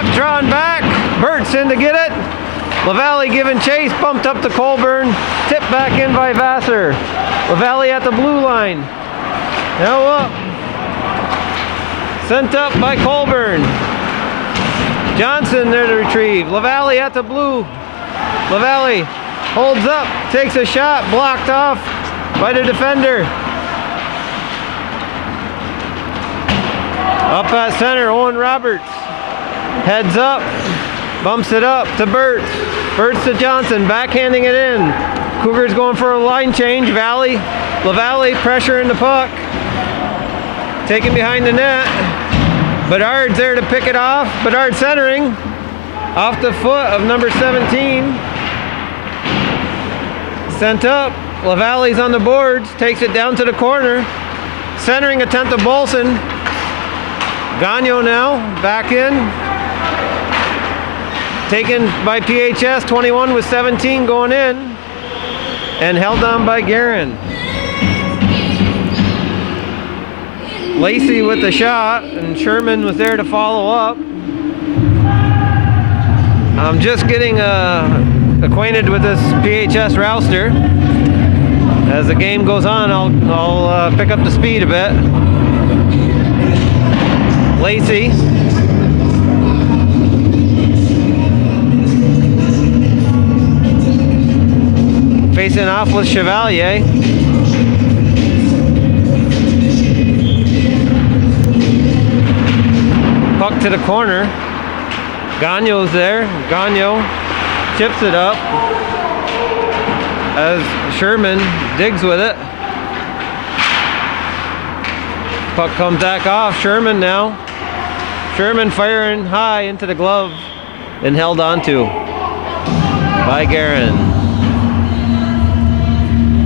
puck drawn back. Burt's in to get it. LaValle giving chase, bumped up to Colburn. Tipped back in by Vassar. LaValle at the blue line. Now up. Sent up by Colburn. Johnson there to retrieve. LaValle at the blue. LaValle holds up, takes a shot, blocked off by the defender. Up at center, Owen Roberts. Heads up, bumps it up to Burt's. Burt's to Johnson, backhanding it in. Cougars going for a line change. LaValle pressuring the puck. Taken behind the net. Bedard's there to pick it off. Bedard centering. Off the foot of number 17. Sent up. LaValle's on the boards. Takes it down to the corner. Centering attempt of Bolson. Gagnon now. Back in. Taken by PHS. 21 with 17 going in. And held on by Guerin. Lacey with the shot, and Sherman was there to follow up. I'm just getting acquainted with this PHS roster. As the game goes on, I'll pick up the speed a bit. Lacey. Facing off with Chevalier. Puck to the corner. Gagno's there. Gagnon chips it up as Sherman digs with it. Puck comes back off. Sherman now. Sherman firing high into the glove and held on to by Guerin.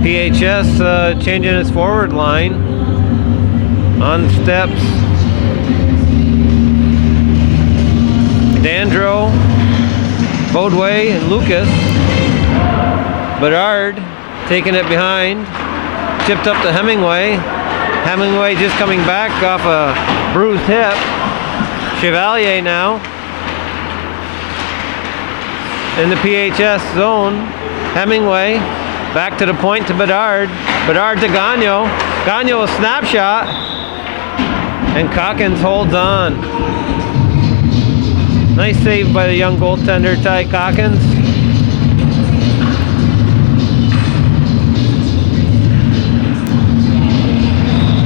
PHS changing its forward line on steps. Dandro, Bodway, and Lucas. Bedard taking it behind. Chipped up to Hemingway. Hemingway just coming back off a bruised hip. Chevalier now. In the PHS zone. Hemingway back to the point to Bedard. Bedard to Gagnon. Gagnon a snapshot. And Calkins holds on. Nice save by the young goaltender, Ty Calkins.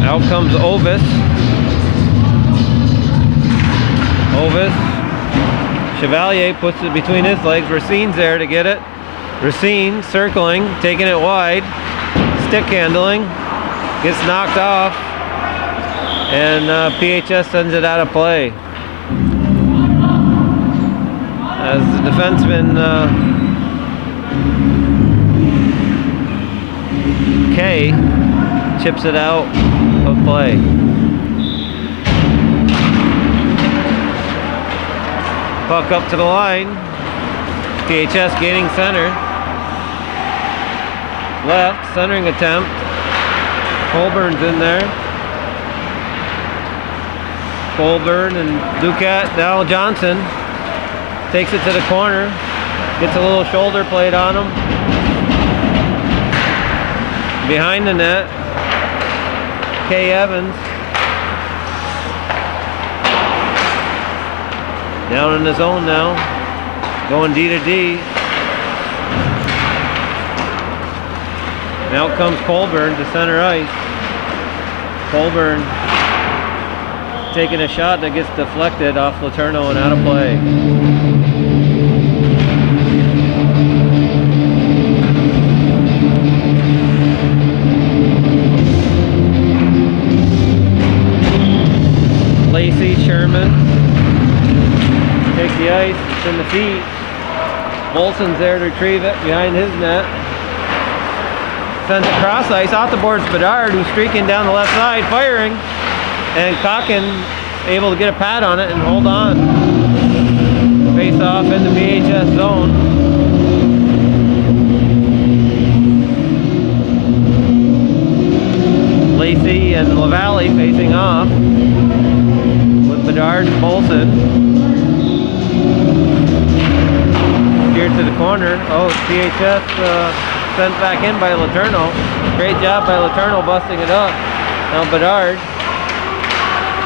Out comes Ovis. Chevalier puts it between his legs. Racine's there to get it. Racine circling, taking it wide. Stick handling. Gets knocked off. And PHS sends it out of play. As the defenseman K chips it out of play. Puck up to the line. PHS gaining center. Left, centering attempt. Colburn's in there. Colburn and Duquette, now Johnson. Takes it to the corner, gets a little shoulder plate on him. Behind the net, Kay Evans. Down in the zone now, going D to D. Now comes Colburn to center ice. Colburn taking a shot that gets deflected off Letourneau and out of play. Lacey, Sherman takes the ice, it's in the feet. Bolson's there to retrieve it behind his net. Sends it cross ice off the boards. Bedard, who's streaking down the left side, firing. And Calkins able to get a pad on it and hold on. Face off in the PHS zone. Lacey and LaValle facing off with Bedard and Bolson. corner. Oh, PHS sent back in by Letourneau. Great job by Letourneau busting it up. Now Bedard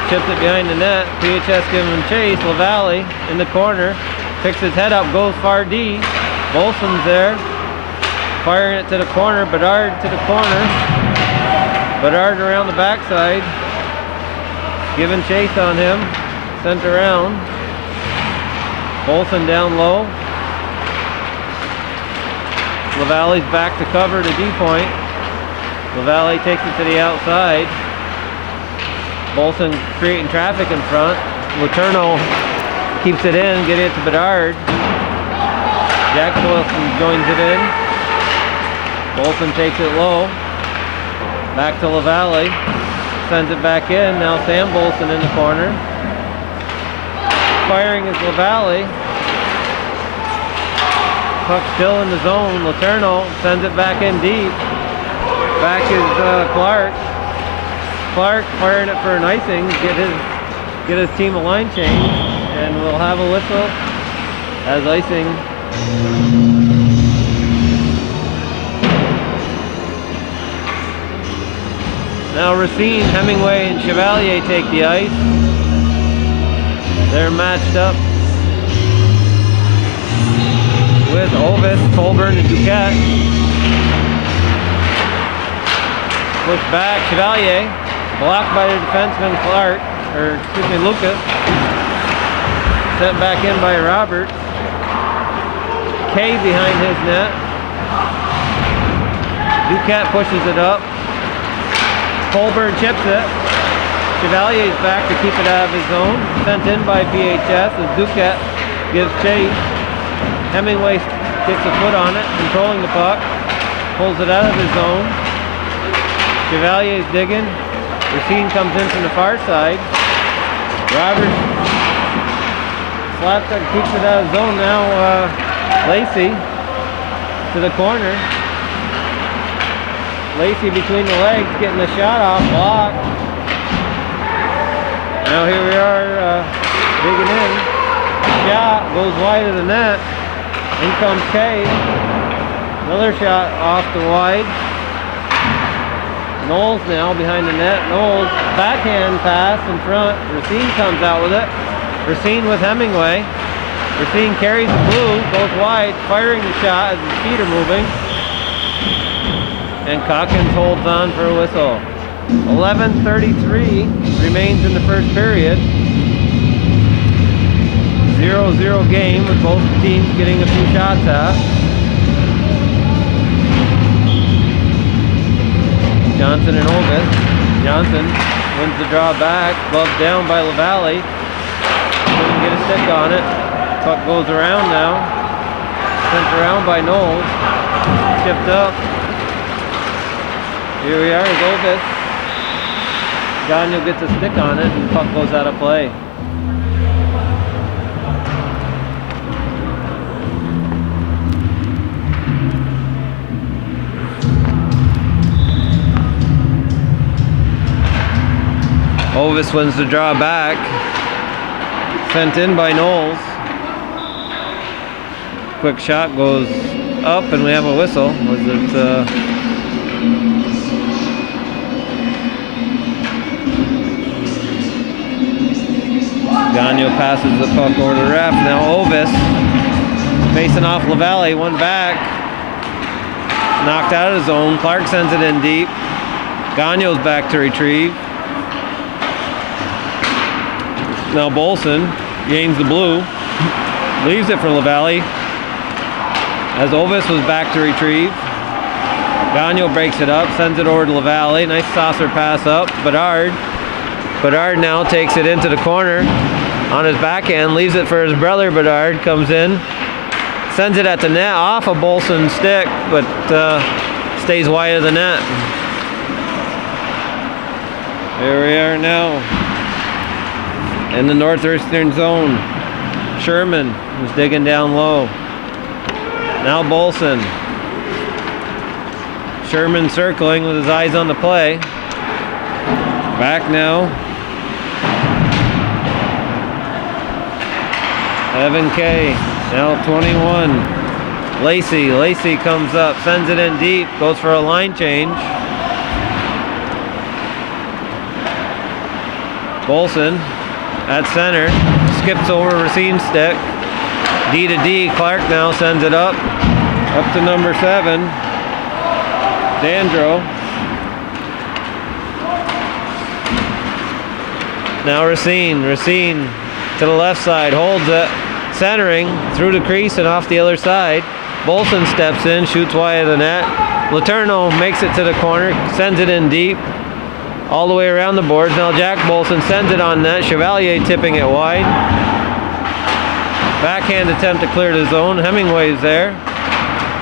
chips it behind the net. PHS giving him chase. LaValle in the corner. Picks his head up, goes far D. Bolson's there. Firing it to the corner. Bedard to the corner. Bedard around the backside. Giving chase on him. Sent around. Bolson down low. LaValle's back to cover to D-point. LaValle takes it to the outside. Bolson creating traffic in front. Letourneau keeps it in, getting it to Bedard. Jack Wilson joins it in. Bolson takes it low. Back to LaValle. Sends it back in. Now Sam Bolson in the corner. Firing is LaValle. Puck still in the zone. Letourneau sends it back in deep. Back is Clark. Clark firing it for an icing. Get his team a line change, and we'll have a whistle as icing. Now Racine, Hemingway, and Chevalier take the ice. They're matched up with Ovis, Colburn, and Duquette. Push back, Chevalier, blocked by the defenseman Clark, or excuse me, Lucas. Sent back in by Roberts. Kay behind his net. Duquette pushes it up. Colburn chips it. Chevalier's back to keep it out of his zone. Sent in by PHS as Duquette gives chase. Hemingway gets a foot on it, controlling the puck. Pulls it out of his zone. Chevalier's digging. Racine comes in from the far side. Roberts slaps it, keeps it out of zone. Now Lacey to the corner. Lacey between the legs, getting the shot off, blocked. Now here we are, digging in. Shot goes wide of the net. In comes Kay. Another shot off the wide. Knowles now behind the net. Knowles, backhand pass in front. Racine comes out with it. Racine with Hemingway. Racine carries the blue, goes wide, firing the shot as his feet are moving. And Calkins holds on for a whistle. 11:33 remains in the first period. 0-0 game with both teams getting a few shots at. Johnson and Ovis. Johnson wins the draw back. Glove down by LaValle. Couldn't get a stick on it. Puck goes around now. Sent around by Knowles. Chipped up. Here we are, Ovis. Gagnon gets a stick on it and the puck goes out of play. Ovis wins the draw back. Sent in by Knowles. Quick shot goes up and we have a whistle. Was it Gagnon passes the puck over the ref. Now Ovis facing off LaValle, one back. Knocked out of the zone. Clark sends it in deep. Gagnon's back to retrieve. Now Bolson gains the blue. Leaves it for LaValle. As Ovis was back to retrieve. Gagnon breaks it up, sends it over to LaValle. Nice saucer pass up. Bedard now takes it into the corner on his backhand, leaves it for his brother. Bedard comes in, sends it at the net off a Bolson stick, but stays wide of the net. Here we are now in the northeastern zone. Sherman was digging down low. Now Bolson. Sherman circling with his eyes on the play. Back now. Evan Kay, now 21. Lacey comes up, sends it in deep, goes for a line change. Bolson at center, skips over Racine's stick. D to D, Clark now sends it up to number 7, Dandro. Now Racine to the left side, holds it, centering through the crease and off the other side. Bolson steps in, shoots wide of the net. Letourneau makes it to the corner, sends it in deep, all the way around the boards. Now Jack Bolson sends it on net, Chevalier tipping it wide. Backhand attempt to clear the zone, Hemingway's there.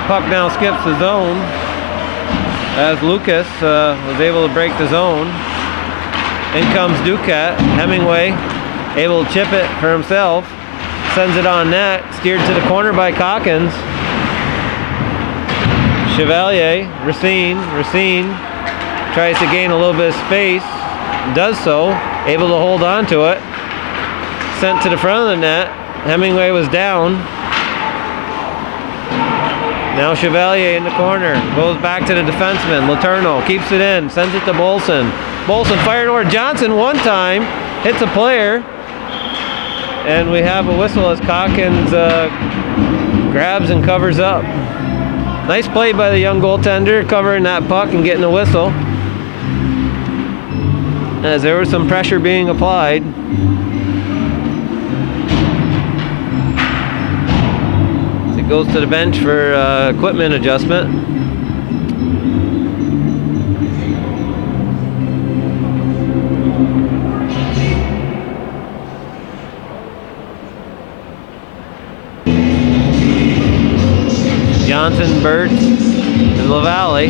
Puck now skips the zone as Lucas was able to break the zone. In comes Ducat, Hemingway able to chip it for himself, sends it on net, steered to the corner by Calkins. Chevalier, Racine tries to gain a little bit of space, does so, able to hold on to it, sent to the front of the net. Hemingway was down. Now Chevalier in the corner, goes back to the defenseman. Letourneau keeps it in, sends it to Bolson. Bolson fired over Johnson one time, hits a player, and we have a whistle as Calkins grabs and covers up. Nice play by the young goaltender, covering that puck and getting a whistle, as there was some pressure being applied. It goes to the bench for equipment adjustment. Johnson, Burt, and LaValle.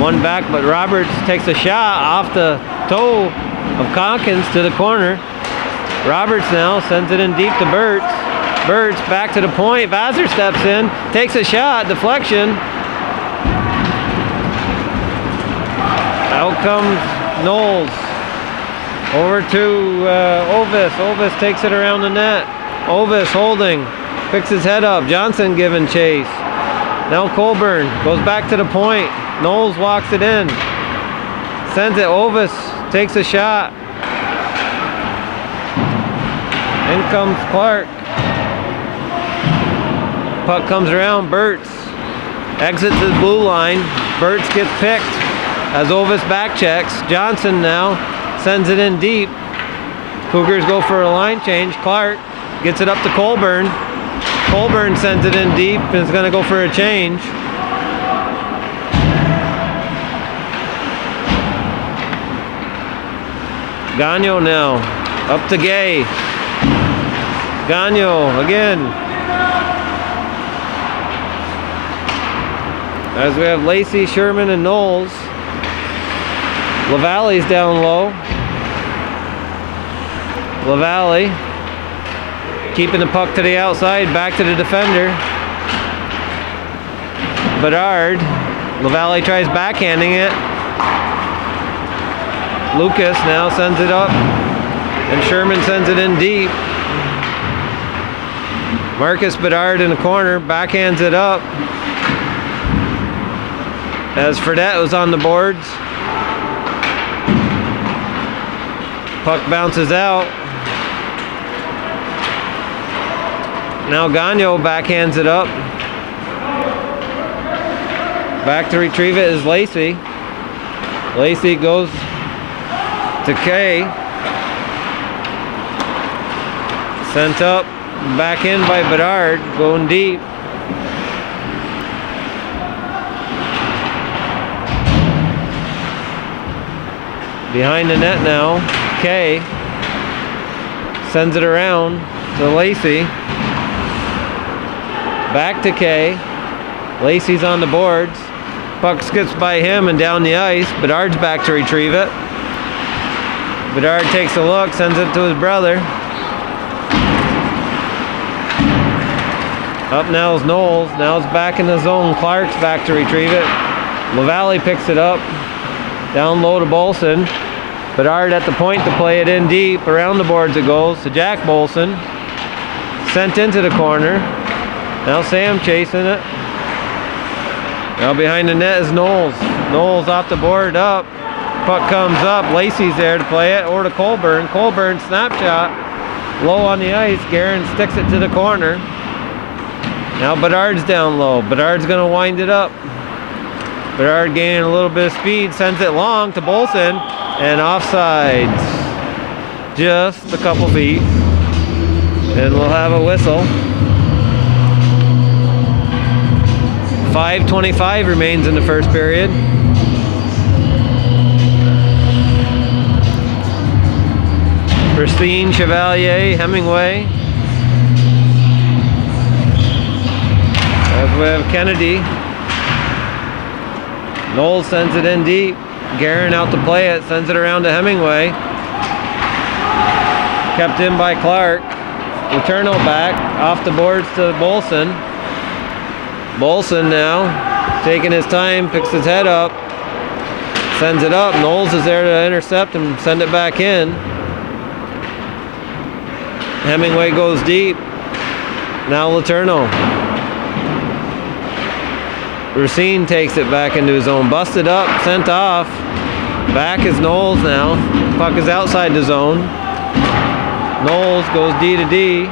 One back, but Roberts takes a shot off the toe of Calkins to the corner. Roberts now sends it in deep to Burtz. Burtz back to the point. Vassar steps in, takes a shot, deflection. Out comes Knowles. Over to Ovis. Ovis takes it around the net. Ovis holding, picks his head up. Johnson giving chase. Now Colburn goes back to the point. Knowles walks it in. Sends it. Ovis takes a shot. In comes Clark. Puck comes around. Burtz exits his blue line. Burtz gets picked as Ovis back checks. Johnson now sends it in deep. Cougars go for a line change. Clark gets it up to Colburn. Colburn sends it in deep and is going to go for a change. Gagnon now up to Gay. Gagnon again. As we have Lacey, Sherman, and Knowles. LaValle's down low. LaValle keeping the puck to the outside, back to the defender. Bedard. LaValle tries backhanding it. Lucas now sends it up, and Sherman sends it in deep. Marcus Bedard in the corner, backhands it up. As Fredette was on the boards. Puck bounces out. Now Gagnon backhands it up. Back to retrieve it is Lacey. Lacey goes to Kay. Sent up, back in by Bedard, going deep. Behind the net now, Kay sends it around to Lacey. Back to Kay. Lacey's on the boards. Puck skips by him and down the ice. Bedard's back to retrieve it. Bedard takes a look, sends it to his brother. Up now is Knowles. Now it's back in the zone. Clark's back to retrieve it. LaValle picks it up. Down low to Bolson. Bedard at the point to play it in deep. Around the boards it goes to Jack Bolson. Sent into the corner. Now Sam chasing it. Now behind the net is Knowles. Knowles off the board up. Puck comes up. Lacey's there to play it. Over to Colburn. Colburn snapshot. Low on the ice. Guerin sticks it to the corner. Now Bedard's down low. Bedard's going to wind it up. Bedard gaining a little bit of speed. Sends it long to Bolson. And offsides. Just a couple feet. And we'll have a whistle. 5:25 remains in the first period. Racine, Chevalier, Hemingway. As we have Kennedy. Knowles sends it in deep. Guerin out to play it. Sends it around to Hemingway. Kept in by Clark. Letourneau back. Off the boards to Bolson. Bolson now taking his time. Picks his head up. Sends it up. Knowles is there to intercept and send it back in. Hemingway goes deep. Now Letourneau. Racine takes it back into his zone. Busted up, sent off. Back is Knowles now. Puck is outside the zone. Knowles goes D to D.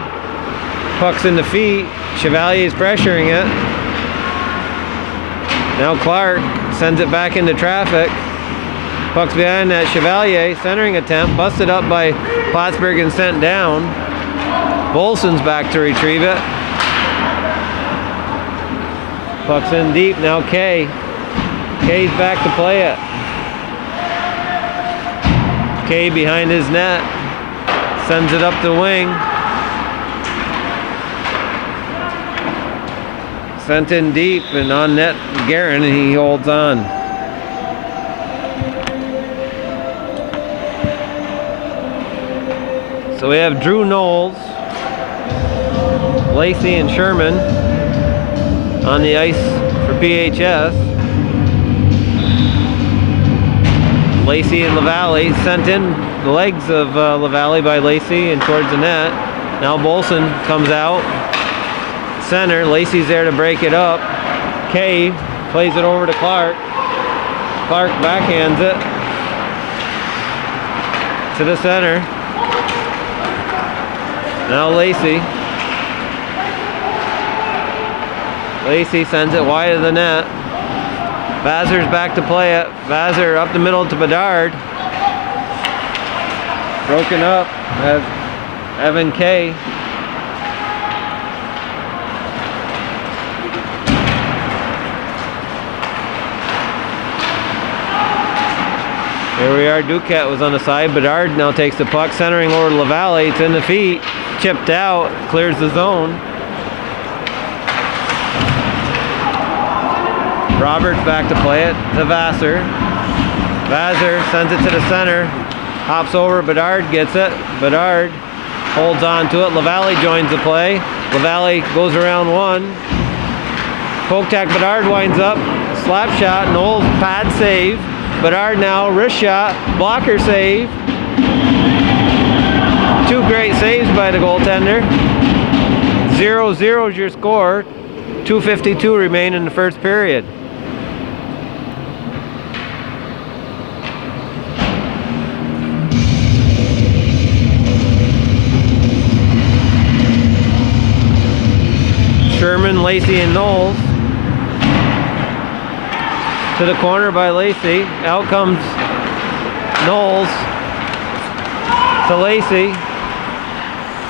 Puck's in the feet. Chevalier's pressuring it. Now Clark sends it back into traffic. Puck's behind that. Chevalier, centering attempt. Busted up by Plattsburgh and sent down. Bolson's back to retrieve it. Puck's in deep, now Kay. Kay's back to play it. Kay behind his net. Sends it up the wing. Sent in deep and on net Guerin, and he holds on. So we have Drew Knowles, Lacey and Sherman on the ice for PHS. Lacey and LaValle sent in the legs of LaValle by Lacey and towards the net. Now Bolson comes out. Center, Lacey's there to break it up. Kay plays it over to Clark. Clark backhands it to the center. Now Lacey. Lacey sends it wide of the net. Vazer's back to play it. Vazer up the middle to Bedard. Broken up as Evan Kay. Here we are. Duquette was on the side. Bedard now takes the puck, centering over to LaValle. It's in the feet. Chipped out. Clears the zone. Roberts back to play it to Vassar. Vassar sends it to the center. Hops over. Bedard gets it. Bedard holds on to it. LaValle joins the play. LaValle goes around one. Poke tack. Bedard winds up. Slap shot. Knowles pad save. Bedard now, wrist shot, blocker save. Two great saves by the goaltender. 0-0 is your score. 2:52 remain in the first period. Sherman, Lacey, and Knowles. To the corner by Lacey. Out comes Knowles to Lacey.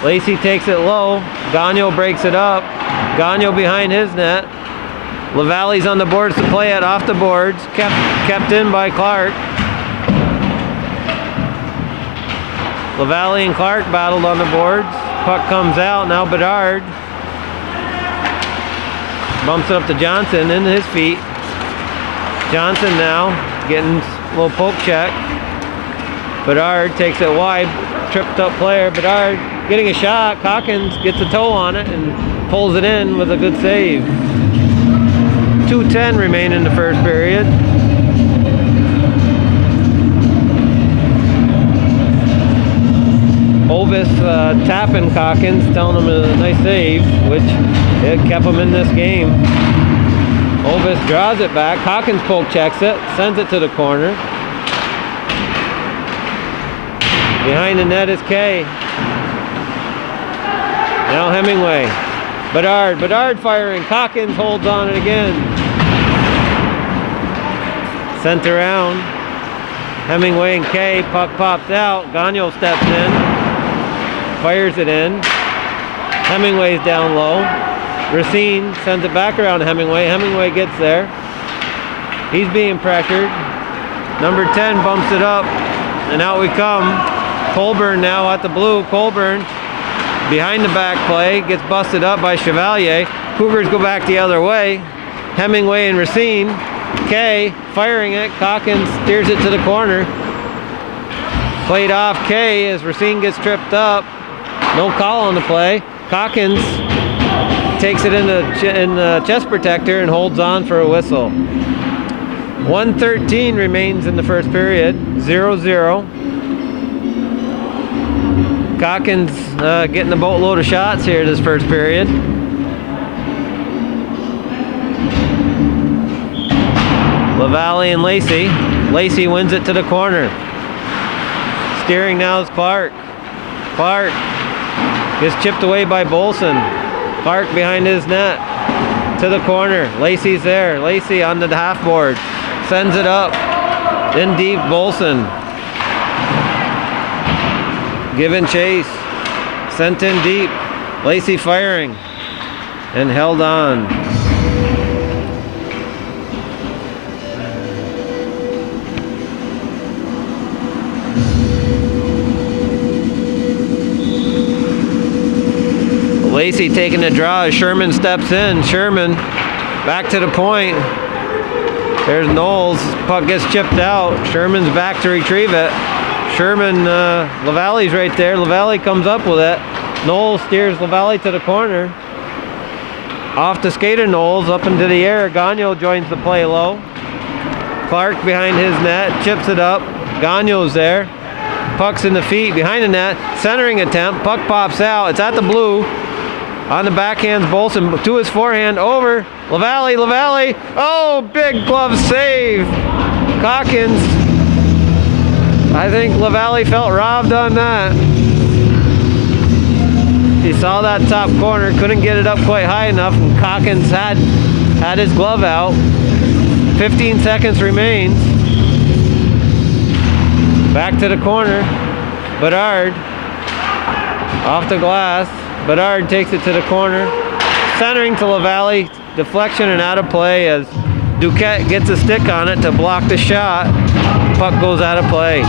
Lacey takes it low. Gagnon breaks it up. Gagnon behind his net. LaValle's on the boards to play it off the boards. Kept in by Clark. LaValle and Clark battled on the boards. Puck comes out. Now Bedard bumps it up to Johnson into his feet. Johnson now getting a little poke check. Bedard takes it wide. Tripped up player. Bedard getting a shot. Calkins gets a toe on it and pulls it in with a good save. 2:10 remain in the first period. Ovis tapping Calkins, telling him a nice save, which it kept him in this game. Ovis draws it back. Calkins poke checks it, sends it to the corner. Behind the net is Kay. Now Hemingway. Bedard firing. Calkins holds on it again. Sent around. Hemingway and Kay. Puck pops out. Gagnon steps in. Fires it in. Hemingway's down low. Racine sends it back around to Hemingway. Hemingway gets there. He's being pressured. Number 10 bumps it up. And out we come. Colburn now at the blue. Colburn behind the back play. Gets busted up by Chevalier. Cougars go back the other way. Hemingway and Racine. Kay firing it. Calkins steers it to the corner. Played off Kay as Racine gets tripped up. No call on the play. Calkins takes it in the chest protector and holds on for a whistle. 1:13 remains in the first period. 0-0. Calkins getting a boatload of shots here this first period. LaValle and Lacey. Lacey wins it to the corner. Steering now is Clark. Clark gets chipped away by Bolson. Clark behind his net. To the corner. Lacey's there. Lacey on the half board. Sends it up. In deep, Bolson. Given chase. Sent in deep. Lacey firing. And held on. Lacey taking a draw as Sherman steps in. Sherman back to the point. There's Knowles. Puck gets chipped out. Sherman's back to retrieve it. Sherman, LaValle's right there. LaValle comes up with it. Knowles steers LaValle to the corner. Off the skater Knowles, up into the air. Gagnon joins the play low. Clark behind his net, chips it up. Gagnon's there. Puck's in the feet, behind the net. Centering attempt. Puck pops out. It's at the blue. On the backhand's Bolson to his forehand. Over. LaValle. Oh, big glove save. Calkins. I think LaValle felt robbed on that. He saw that top corner, couldn't get it up quite high enough, and Calkins had his glove out. 15 seconds remains. Back to the corner. Bedard off the glass. Bedard takes it to the corner. Centering to LaValle. Deflection and out of play as Duquette gets a stick on it to block the shot. Puck goes out of play.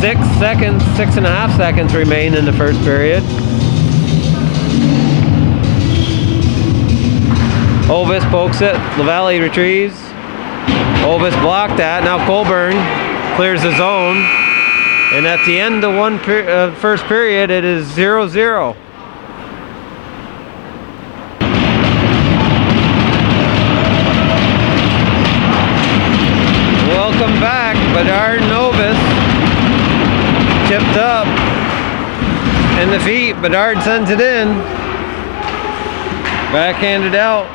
6.5 seconds remain in the first period. Ovis pokes it. LaValle retrieves. Ovis blocked that. Now Colburn clears the zone. And at the end of first period, it is 0-0. Welcome back, Bedard and Ovis. Chipped up. In the feet, Bedard sends it in. Backhanded out.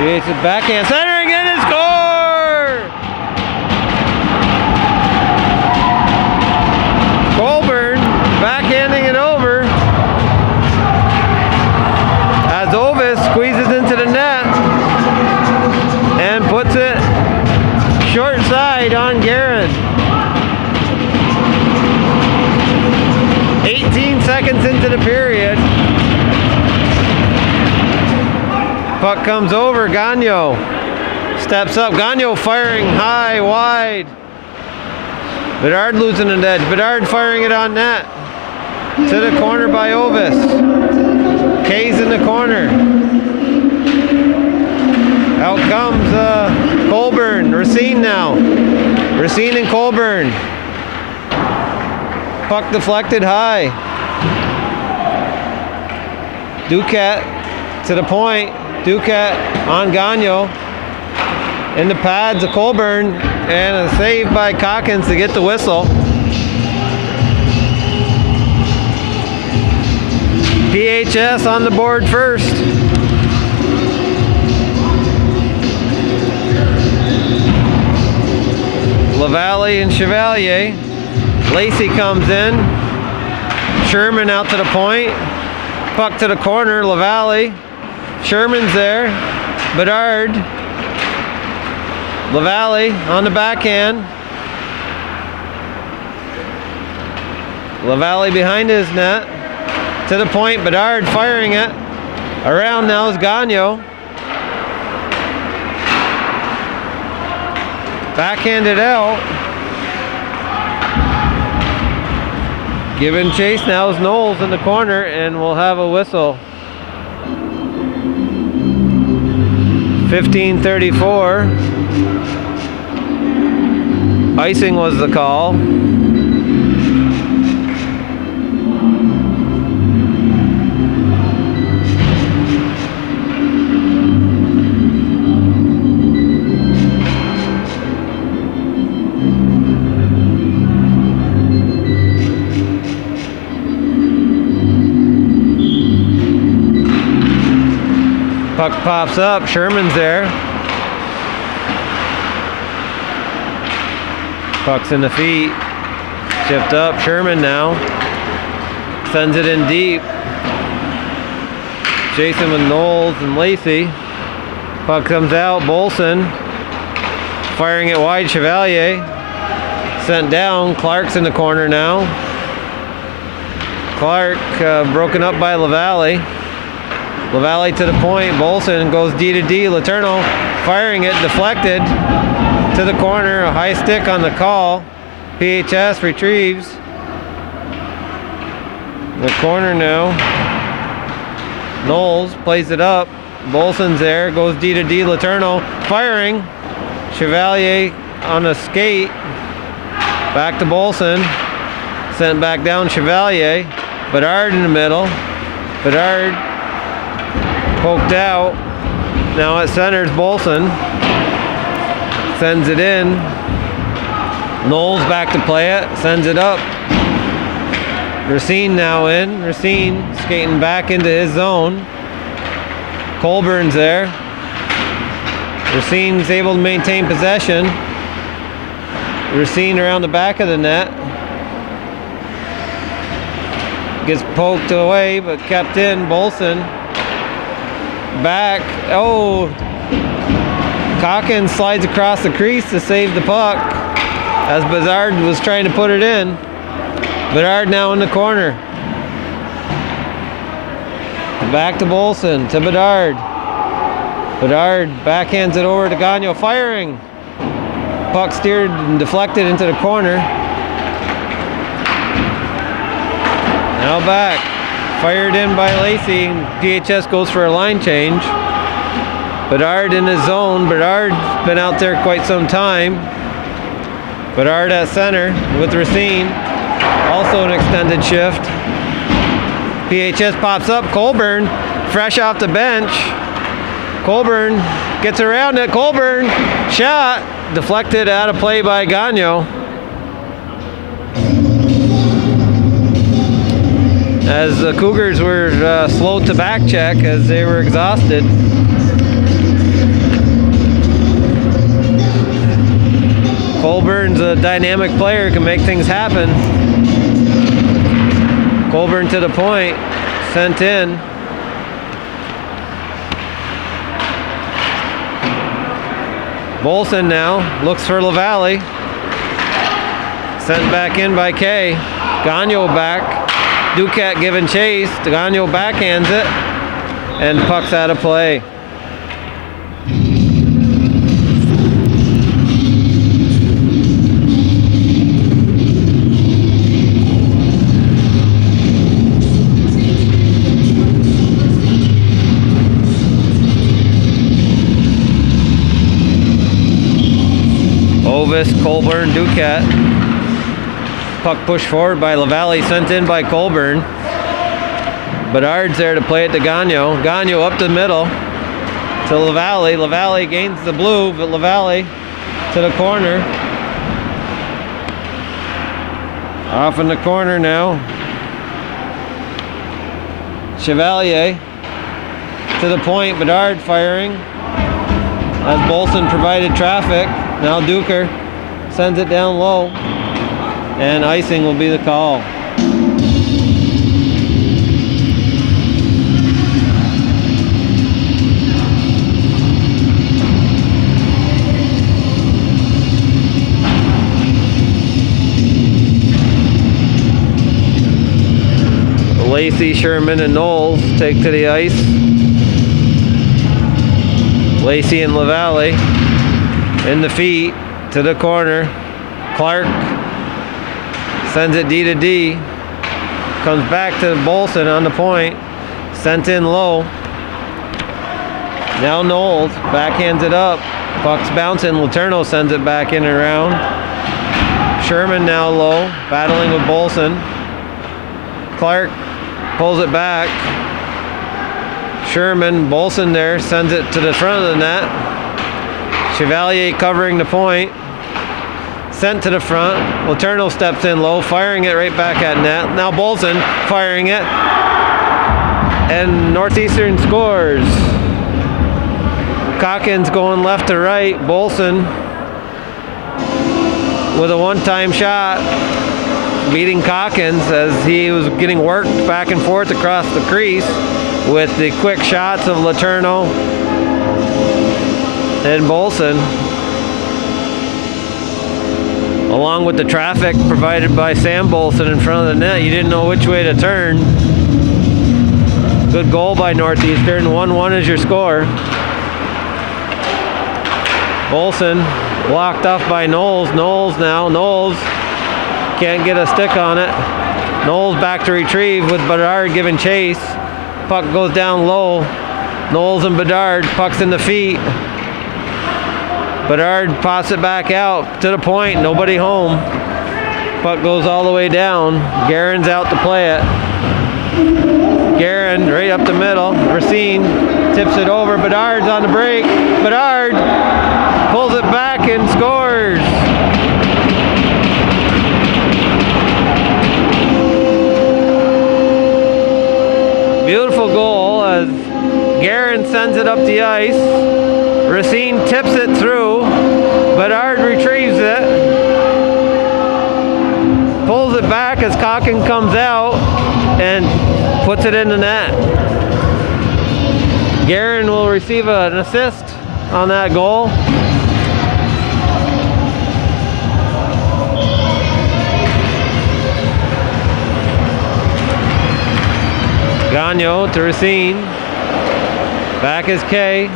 It's a backhand, centering in and score! Colburn backhanding it over as Ovis squeezes into the net and puts it short side on Guerin. 18 seconds into the period. Puck comes over, Gagnon steps up. Gagnon firing high, wide. Bedard losing an edge. Bedard firing it on net. To the corner by Ovis. Kay's in the corner. Out comes Colburn. Racine now. Racine and Colburn. Puck deflected high. Duquette to the point. Duquette on Gagnon. In the pads of Colburn, and a save by Calkins to get the whistle. PHS on the board first. LaValle and Chevalier. Lacey comes in. Sherman out to the point. Puck to the corner. LaValle. Sherman's there. Bedard. LaValle on the backhand. LaValle behind his net. To the point. Bedard firing it. Around now is Gagnon. Backhanded out. Giving chase now is Knowles in the corner, and we'll have a whistle. 15:34. Icing was the call. Puck pops up, Sherman's there. Puck's in the feet. Chipped up, Sherman now. Sends it in deep. Jason with Knowles and Lacey. Puck comes out, Bolson. Firing it wide, Chevalier. Sent down, Clark's in the corner now. Clark broken up by LaValle. LaValle to the point. Bolson goes D to D. Letourneau firing it, deflected to the corner. A high stick on the call. PHS retrieves. The corner now. Knowles plays it up. Bolson's there. Goes D to D. Letourneau firing. Chevalier on a skate. Back to Bolson. Sent back down Chevalier. Bedard in the middle. Bedard poked out. Now at center's Bolson. Sends it in. Knowles back to play it. Sends it up. Racine now in. Racine skating back into his zone. Colburn's there. Racine's able to maintain possession. Racine around the back of the net. Gets poked away but kept in. Bolson back. Oh, Calkins slides across the crease to save the puck as Bedard was trying to put it in. Bedard now in the corner. Back to Bolson, to Bedard. Bedard backhands it over to Gagnon, firing. Puck steered and deflected into the corner. Now back. Fired in by Lacey. PHS goes for a line change. Bedard in his zone. Bedard's been out there quite some time. Bedard at center with Racine. Also an extended shift. PHS pops up. Colburn, fresh off the bench. Colburn gets around it. Colburn, shot. Deflected out of play by Gagnon. As the Cougars were slow to back check as they were exhausted. Colburn's a dynamic player, can make things happen. Colburn to the point, sent in. Bolson now looks for LaValle. Sent back in by Kay. Gagnon back. Duquette giving chase. Gagnon backhands it. And puck's out of play. Ovis, Colburn, Duquette. Puck pushed forward by LaValle, sent in by Colburn. Bedard's there to play it to Gagno. Gagno up the middle to LaValle. LaValle gains the blue, but LaValle to the corner. Off in the corner now. Chevalier to the point. Bedard firing as Bolson provided traffic. Now Duker sends it down low, and icing will be the call. Lacey, Sherman, and Knowles take to the ice. Lacey and LaValle in the feet to the corner. Clark sends it D to D. Comes back to Bolson on the point. Sent in low. Now Knowles backhands it up. Puck's bouncing. Letourneau sends it back in and around. Sherman now low, battling with Bolson. Clark pulls it back. Sherman, Bolson there, sends it to the front of the net. Chevalier covering the point. Sent to the front. Letourneau steps in low, firing it right back at net. Now Bolson firing it. And Northeastern scores. Calkins going left to right. Bolson with a one-time shot, beating Calkins as he was getting worked back and forth across the crease with the quick shots of Letourneau and Bolson, along with the traffic provided by Sam Bolson in front of the net. You didn't know which way to turn. Good goal by Northeastern. 1-1 is your score. Bolson blocked off by Knowles. Knowles can't get a stick on it. Knowles back to retrieve with Bedard giving chase. Puck goes down low. Knowles and Bedard, puck's in the feet. Bedard pops it back out to the point, nobody home. Puck goes all the way down. Guerin's out to play it. Guerin right up the middle. Racine tips it over. Bedard's on the break. Bedard pulls it back and scores. Beautiful goal as Guerin sends it up the ice. Racine tips it through. Bedard retrieves it. Pulls it back as Calkins comes out and puts it in the net. Guerin will receive an assist on that goal. Gagno to Racine. Back is Kay.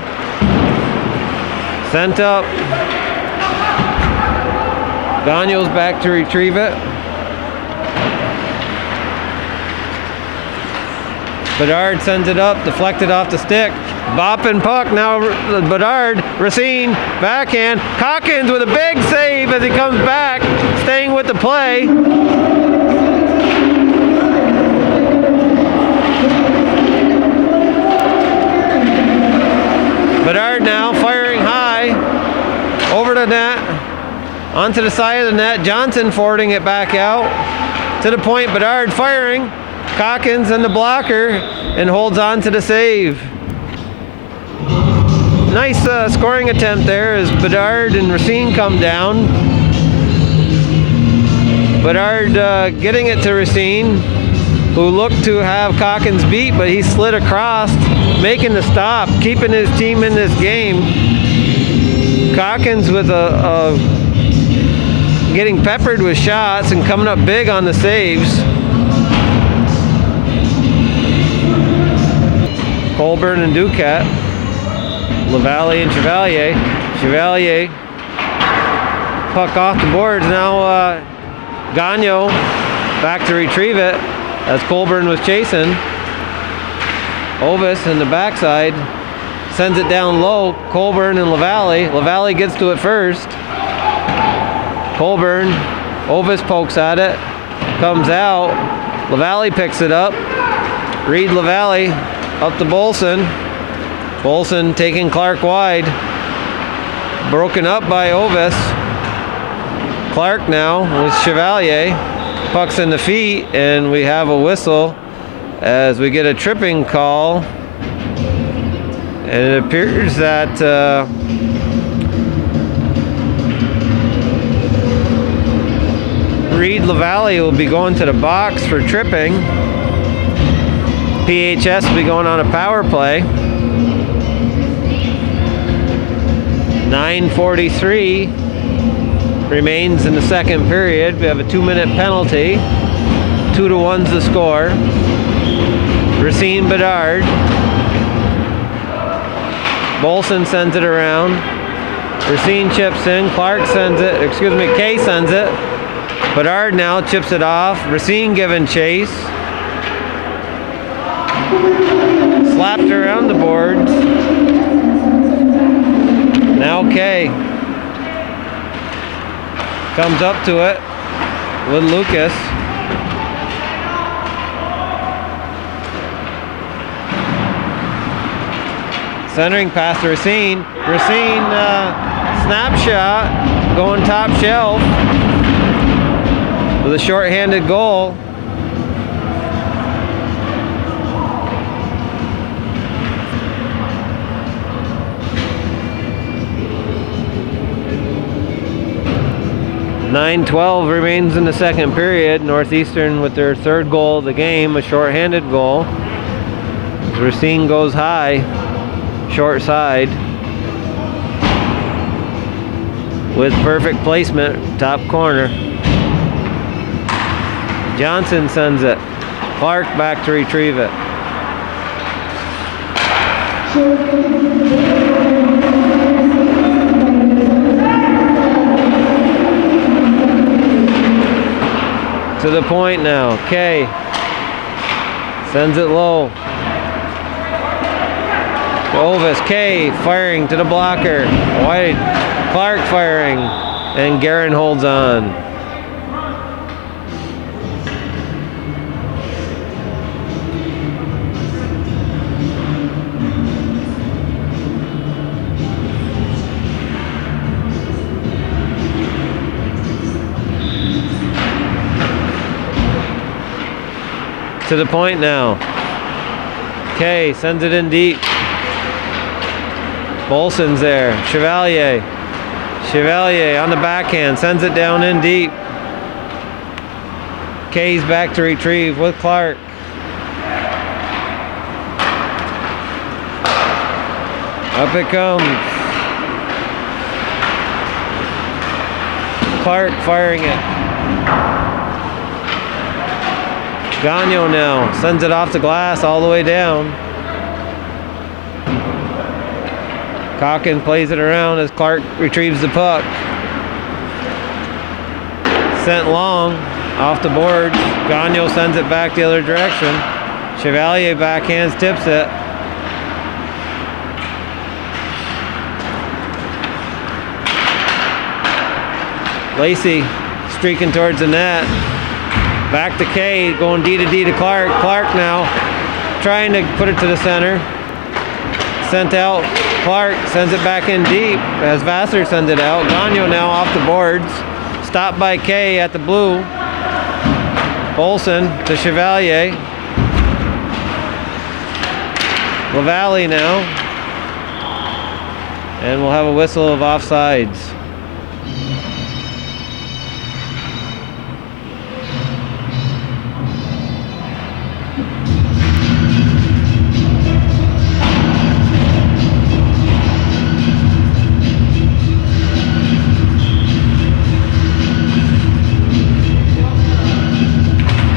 Sent up. Gagno's back to retrieve it. Bedard sends it up, deflected off the stick. Bopping puck, now Bedard, Racine, backhand. Calkins with a big save as he comes back, staying with the play. Bedard now firing high over the net, onto the side of the net. Johnson forwarding it back out to the point. Bedard firing. Calkins in the blocker and holds on to the save. Nice scoring attempt there as Bedard and Racine come down. Bedard getting it to Racine, who looked to have Calkins beat, but he slid across, making the stop, keeping his team in this game. Calkins with getting peppered with shots and coming up big on the saves. Colburn and Ducat, LaValle and Chevalier. Chevalier, puck off the boards. Now Gagno back to retrieve it as Colburn was chasing. Ovis in the backside sends it down low. Colburn and LaValle. LaValle gets to it first. Colburn, Ovis pokes at it, comes out. LaValle picks it up. Reed LaValle up to Bolson. Bolson taking Clark wide. Broken up by Ovis. Clark now with Chevalier. Puck's in the feet, and we have a whistle as we get a tripping call. And it appears that Reed LaValle will be going to the box for tripping. PHS will be going on a power play. 9:43 remains in the second period. We have a 2-minute penalty. 2-1's the score. Racine Bedard. Bolson sends it around. Racine chips in. Clark sends it. Kay sends it. Bedard now chips it off. Racine giving chase. Slapped around the boards. Now Kay comes up to it with Lucas. Centering pass to Racine. Racine snapshot going top shelf with a shorthanded goal. .9:12 remains in the second period. Northeastern with their third goal of the game, a shorthanded goal. Racine goes high, short side, with perfect placement, top corner. Johnson sends it. Clark back to retrieve it. To the point now. Kay sends it low. Ovis. Kay firing to the blocker. Wide. Clark firing. And Guerin holds on. To the point now. Kay sends it in deep. Bolson's there. Chevalier. Chevalier on the backhand. Sends it down in deep. Kay's back to retrieve with Clark. Up it comes. Clark firing it. Gagnon now sends it off the glass all the way down. Calkin plays it around as Clark retrieves the puck. Sent long off the boards. Gagnon sends it back the other direction. Chevalier backhands, tips it. Lacey streaking towards the net. Back to Kay, going D to D to Clark. Clark now trying to put it to the center. Sent out. Clark sends it back in deep as Vassar sends it out. Gagnon now off the boards. Stopped by Kay at the blue. Bolson to Chevalier. LaValle now. And we'll have a whistle of offsides.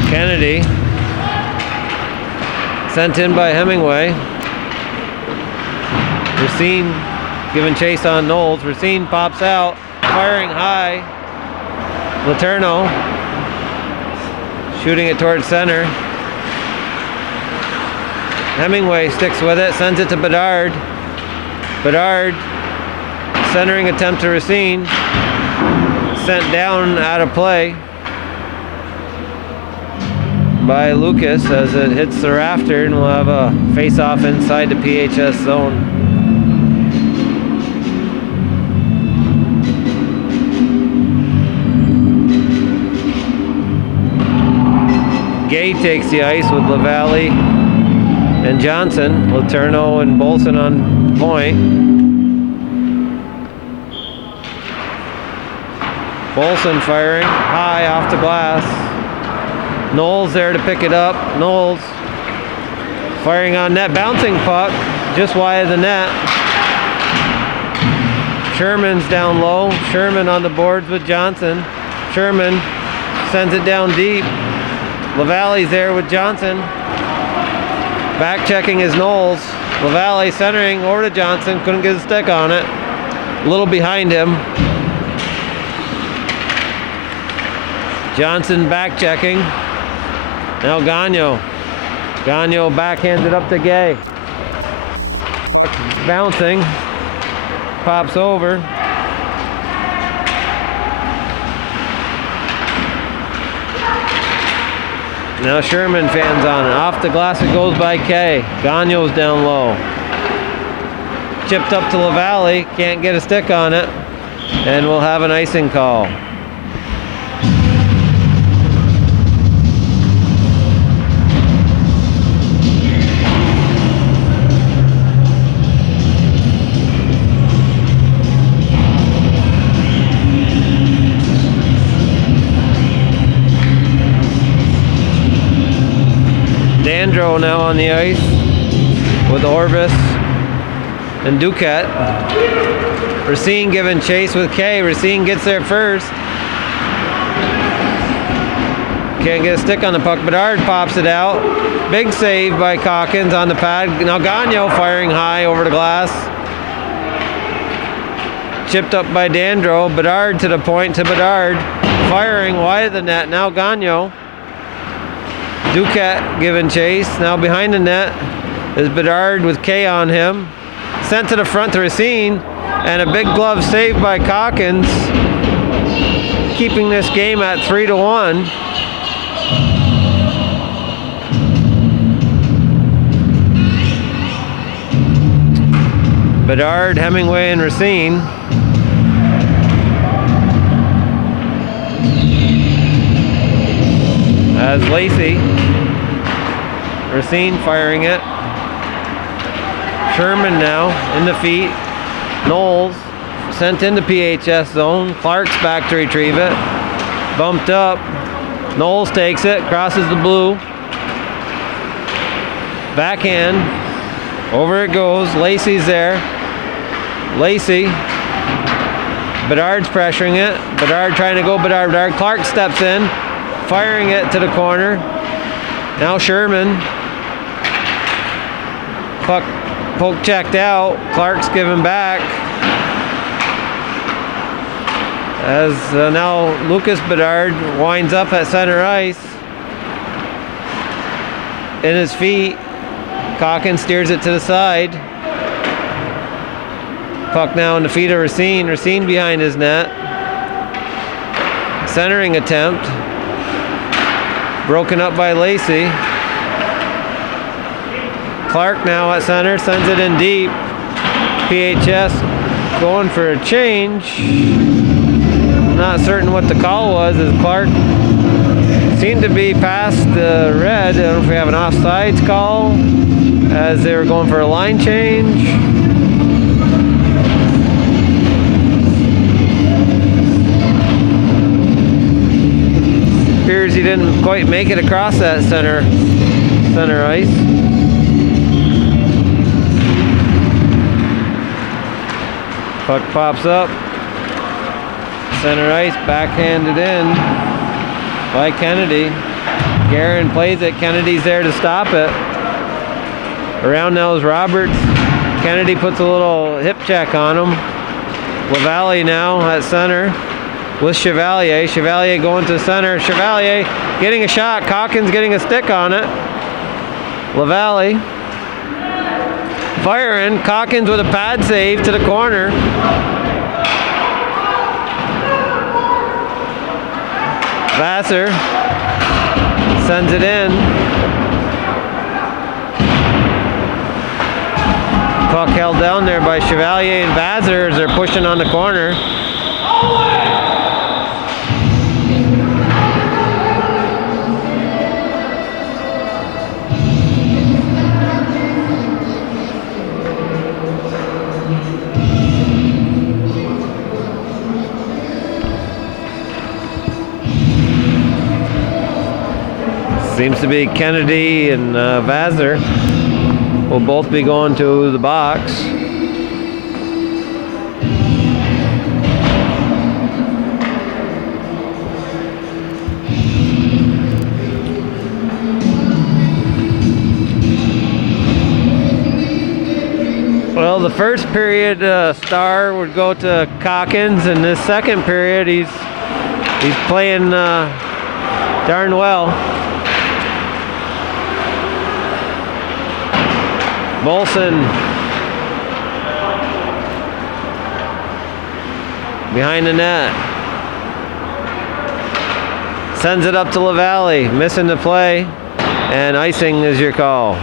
Kennedy sent in by Hemingway. Racine giving chase on Knowles. Racine pops out, firing high. Letourneau shooting it towards center. Hemingway sticks with it, sends it to Bedard. Bedard centering attempt to Racine. Sent down out of play. by Lucas as it hits the rafter, and we'll have a face-off inside the PHS zone. Gay takes the ice with LaValle and Johnson. Letourneau and Bolson on point. Bolson firing high off the glass. Knowles there to pick it up. Knowles firing on net, bouncing puck just wide of the net. Sherman's down low. Sherman on the boards with Johnson. Sherman sends it down deep. LaValle's there with Johnson. Back checking is Knowles. LaValle centering over to Johnson. Couldn't get a stick on it. A little behind him. Johnson back checking. Now Gagnon. Gagnon backhands it up to Gay. Bouncing. Pops over. Now Sherman fans on it. Off the glass it goes by Kay. Gagnon's down low. Chipped up to LaValle. Can't get a stick on it. And we'll have an icing call. Dandro now on the ice with Orvis and Duquette. Racine giving chase with Kay. Racine gets there first. Can't get a stick on the puck. Bedard pops it out. Big save by Calkins on the pad. Now Gagnon firing high over the glass. Chipped up by Dandro. Bedard to the point to Bedard. Firing wide of the net. Now Gagnon. Duquette giving chase. Now behind the net is Bedard with K on him. Sent to the front to Racine. And a big glove save by Calkins. Keeping this game at 3-1. Bedard, Hemingway, and Racine. As Lacey. Racine firing it. Sherman now in the feet. Knowles sent in the PHS zone. Clark's back to retrieve it. Bumped up. Knowles takes it. Crosses the blue. Backhand. Over it goes. Lacey's there. Lacey. Bedard's pressuring it. Bedard trying to go. Bedard. Clark steps in. Firing it to the corner. Now Sherman. Puck poke checked out. Clark's giving back. As now Lucas Bedard winds up at center ice. In his feet. Calkins steers it to the side. Puck now in the feet of Racine. Racine behind his net. Centering attempt. Broken up by Lacey. Clark now at center, sends it in deep. PHS going for a change. Not certain what the call was, as Clark seemed to be past the red. I don't know if we have an offsides call, as they were going for a line change. Appears he didn't quite make it across that center ice. Puck pops up. Center ice, backhanded in by Kennedy. Guerin plays it. Kennedy's there to stop it. Around now is Roberts. Kennedy puts a little hip check on him. LaValle now at center with Chevalier. Chevalier going to center. Chevalier getting a shot. Calkins getting a stick on it. LaValle firing. Calkins with a pad save to the corner. Vassar Sends it in. Puck held down there by Chevalier and Vazer as they're pushing on the corner. Seems to be Kennedy and Vazer will both be going to the box. Well, the first period star would go to Calkins, and this second period he's playing darn well. Bolson behind the net. Sends it up to LaValle, missing the play, and icing is your call.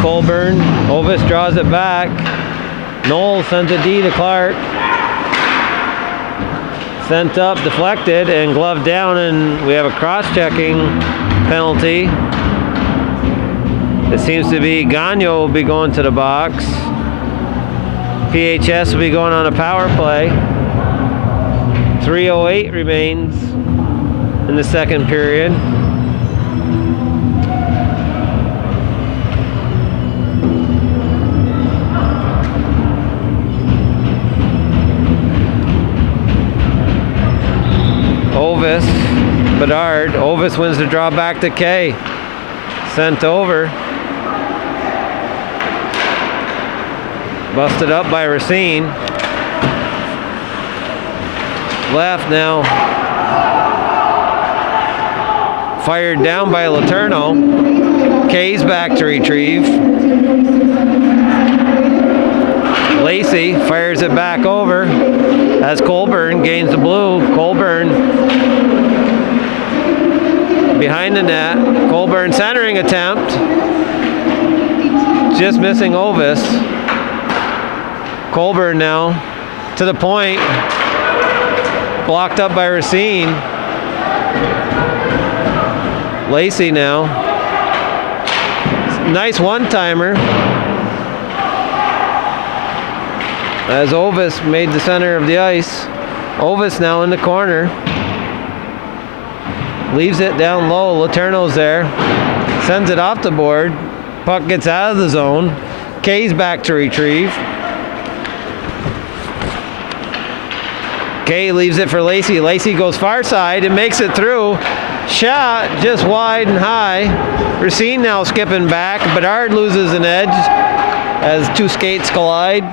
Colburn. Ovis draws it back. Knowles sends a D to Clark. Sent up, deflected, and gloved down, and we have a cross-checking penalty. It seems to be Gagnon will be going to the box. PHS will be going on a power play. 3:08 remains in the second period. Ovis, Bedard. Ovis wins the draw back to Kay. Sent over. Busted up by Racine. Left now. Fired down by Letourneau. Kay's back to retrieve. Lacey fires it back over as Colburn gains the blue. Colburn behind the net. Colburn centering attempt. Just missing Ovis. Colburn now to the point. Blocked up by Racine. Lacey now. Nice one-timer. As Ovis made the center of the ice. Ovis now in the corner. Leaves it down low. Letourneau's there. Sends it off the board. Puck gets out of the zone. Kay's back to retrieve. Kay leaves it for Lacey. Lacey goes far side and makes it through. Shot just wide and high. Racine now skipping back. Bedard loses an edge as two skates collide.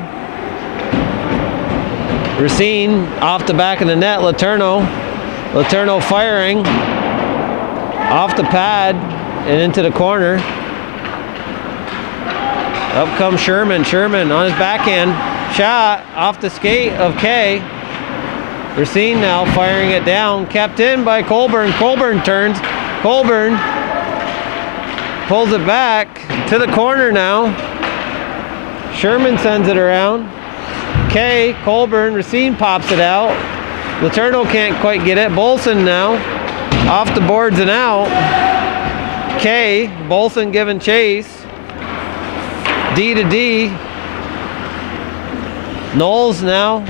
Racine off the back of the net. Letourneau firing off the pad and into the corner. Up comes Sherman. Sherman on his backhand. Shot off the skate of Kay. Racine now firing it down. Kept in by Colburn. Colburn turns. Colburn pulls it back to the corner now. Sherman sends it around. Kay, Colburn, Racine pops it out. Letourneau can't quite get it. Bolson now off the boards and out. Kay, Bolson giving chase. D to D. Knowles now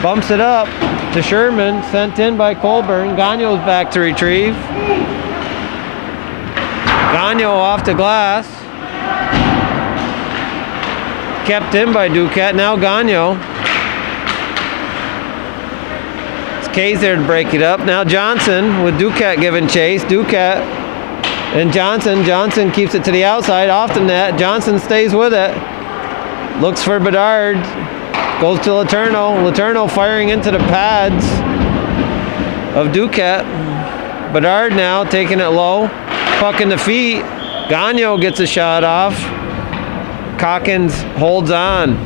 bumps it up to Sherman, sent in by Colburn. Gagno's back to retrieve. Gagnon off the glass. Kept in by Duquette. Now Gagnon. It's Kay's there to break it up. Now Johnson with Duquette giving chase. Duquette and Johnson. Johnson keeps it to the outside, off the net. Johnson stays with it. Looks for Bedard. Goes to Letourneau. Letourneau firing into the pads of Duquette. Bedard now taking it low. Puck in the feet. Gagnon gets a shot off. Calkins holds on.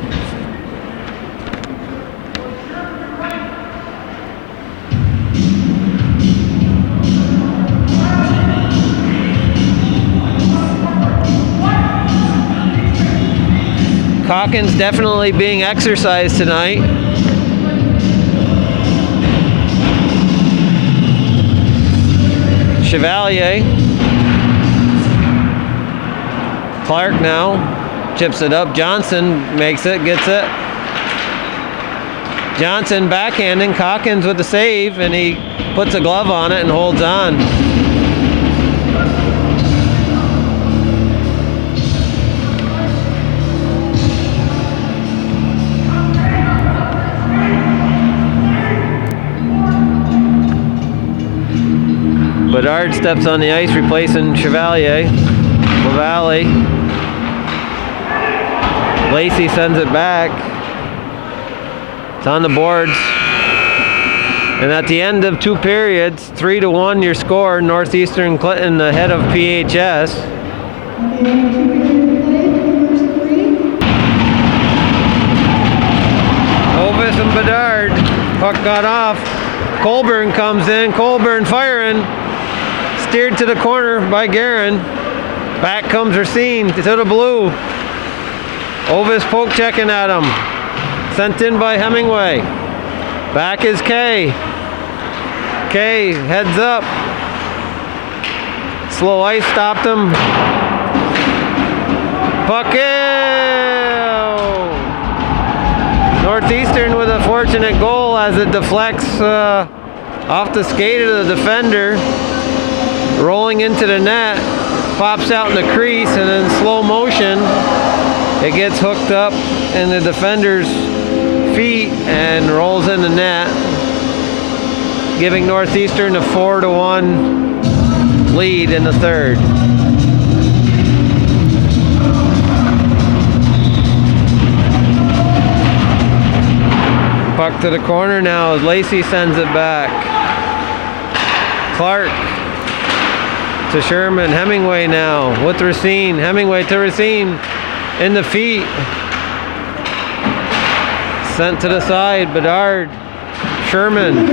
Calkins definitely being exercised tonight. Chevalier. Clark now chips it up. Johnson makes it, gets it. Johnson backhanding. Calkins with the save, and he puts a glove on it and holds on. Bedard steps on the ice, replacing Chevalier. LaValle. Lacey sends it back. It's on the boards. And at the end of 2 periods, 3-1 your score. Northeastern Clinton ahead of PHS. Ovis and Bedard. Puck got off. Colburn comes in. Colburn firing. Steered to the corner by Guerin. Back comes Racine to the blue. Ovis poke checking at him. Sent in by Hemingway. Back is Kay. Kay heads up. Slow ice stopped him. Puck in. Northeastern with a fortunate goal as it deflects off the skate of the defender. Rolling into the net, pops out in the crease, and in slow motion, it gets hooked up in the defender's feet and rolls in the net, giving Northeastern a 4-1 lead in the third. Puck to the corner now as Lacey sends it back. Clark to Sherman. Hemingway now with Racine. Hemingway to Racine in the feet. Sent to the side. Bedard. Sherman.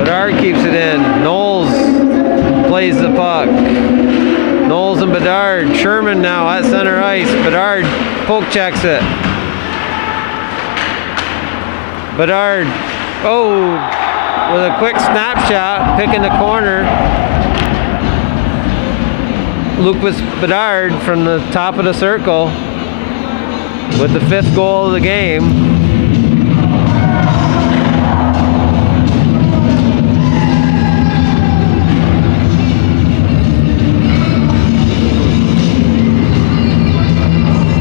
Bedard keeps it in. Knowles plays the puck. Knowles and Bedard. Sherman now at center ice. Bedard poke checks it. Bedard. Oh, with a quick snapshot, picking the corner. Lucas Bedard from the top of the circle with the 5th goal of the game.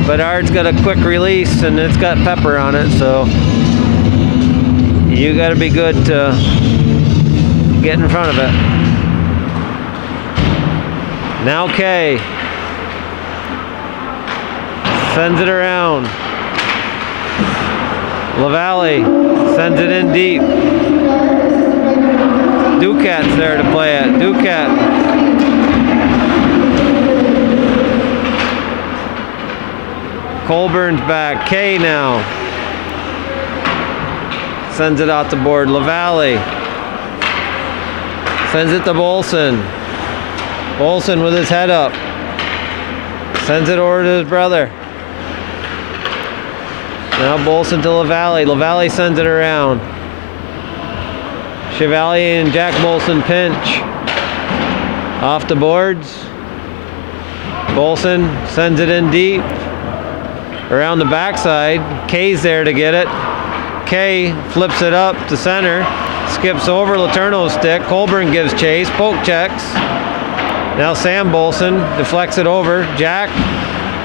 Bedard's got a quick release and it's got pepper on it, so you got to be good to get in front of it. Now Kay sends it around. LaValle sends it in deep. Duquette's there to play it. Duquette. Colburn's back. Kay now sends it out the board. LaValle sends it to Bolson. Bolson with his head up. Sends it over to his brother. Now Bolson to LaValle. LaValle sends it around. Chevalier and Jack Bolson pinch. Off the boards. Bolson sends it in deep. Around the backside. Kay's there to get it. Kay flips it up to center. Skips over Letourneau's stick. Colburn gives chase. Poke checks. Now Sam Bolson deflects it over. Jack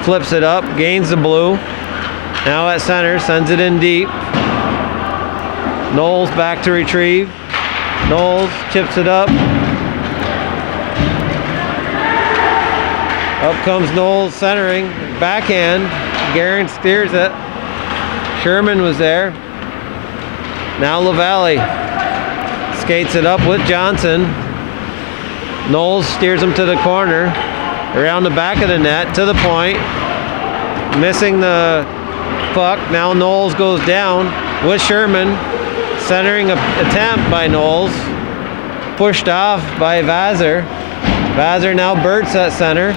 flips it up, gains the blue. Now at center, sends it in deep. Knowles back to retrieve. Knowles chips it up. Up comes Knowles centering. Backhand. Guerin steers it. Sherman was there. Now LaValle skates it up with Johnson. Knowles steers him to the corner, around the back of the net, to the point. Missing the puck. Now Knowles goes down with Sherman. Centering attempt by Knowles. Pushed off by Vazer. Vazer now Burt's at center.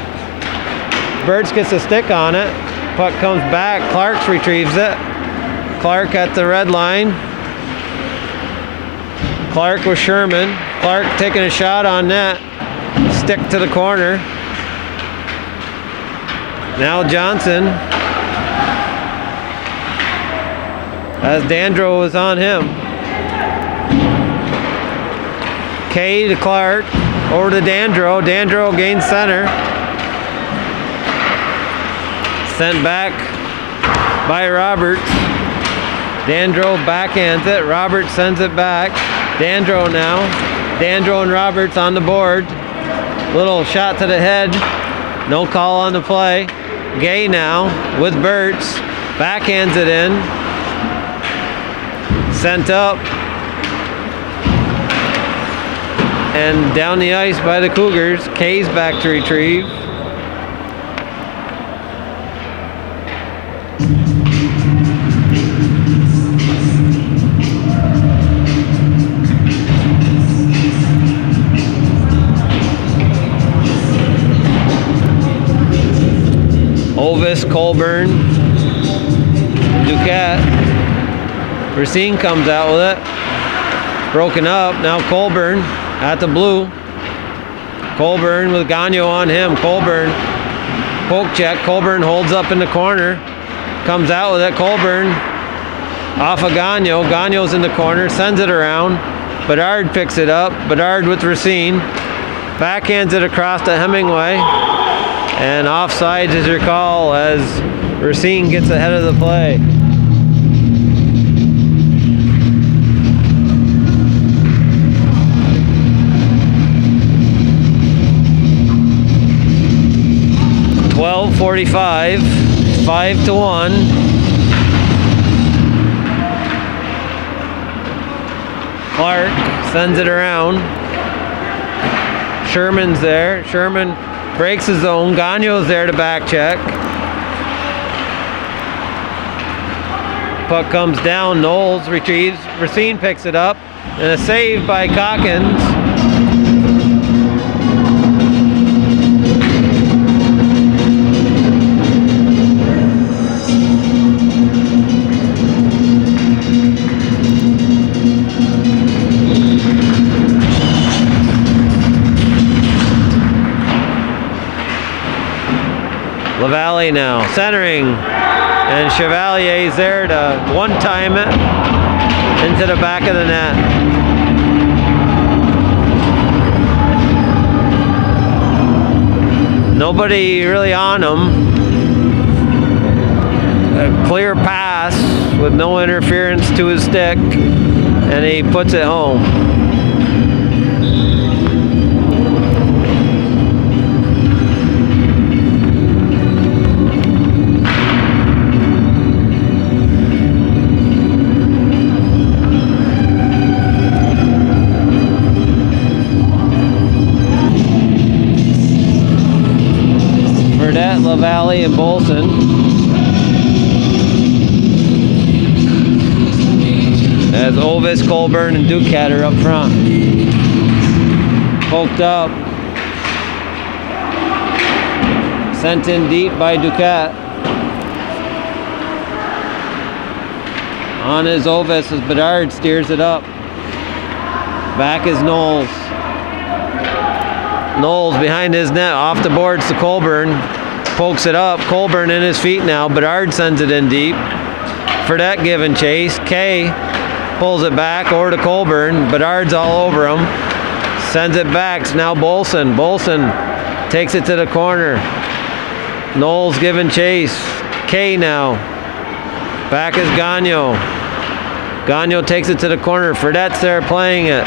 Burt's gets a stick on it. Puck comes back. Clark's retrieves it. Clark at the red line. Clark with Sherman. Clark taking a shot on net. Stick to the corner. Now Johnson. As Dandro was on him. Kay to Clark. Over to Dandro. Dandro gains center. Sent back by Roberts. Dandro backhands it. Roberts sends it back. Dandro now. Dandro and Roberts on the board. Little shot to the head. No call on the play. Gay now with Burt's. Backhands it in. Sent up. And down the ice by the Cougars. Kay's back to retrieve. Ovis, Colburn, Duquette. Racine comes out with it. Broken up. Now Colburn at the blue. Colburn with Gagnon on him. Colburn. Poke check. Colburn holds up in the corner. Comes out with it. Colburn off of Gagnon. Gagnon's in the corner. Sends it around. Bedard picks it up. Bedard with Racine. Backhands it across to Hemingway. And offsides is your call as Racine gets ahead of the play. .45, 5-1. Clark sends it around. Sherman's there. Sherman breaks his zone. Gagno's there to back check. Puck comes down. Knowles retrieves. Racine picks it up. And a save by Calkins. LaValle now centering, and Chevalier's there to one-time it into the back of the net. Nobody really on him. A clear pass with no interference to his stick, and he puts it home. LaValle and Bolson. As Ovis, Colburn, and Duquette are up front. Poked up. Sent in deep by Duquette. On is Ovis as Bedard steers it up. Back is Knowles. Knowles behind his net, off the boards to Colburn. Pokes it up. Colburn in his feet now. Bedard sends it in deep. Fredette giving chase. Kay pulls it back over to Colburn. Bedard's all over him. Sends it back. It's now Bolson. Bolson takes it to the corner. Knowles giving chase. Kay now. Back is Gagnon. Gagnon takes it to the corner. Fredette's there playing it.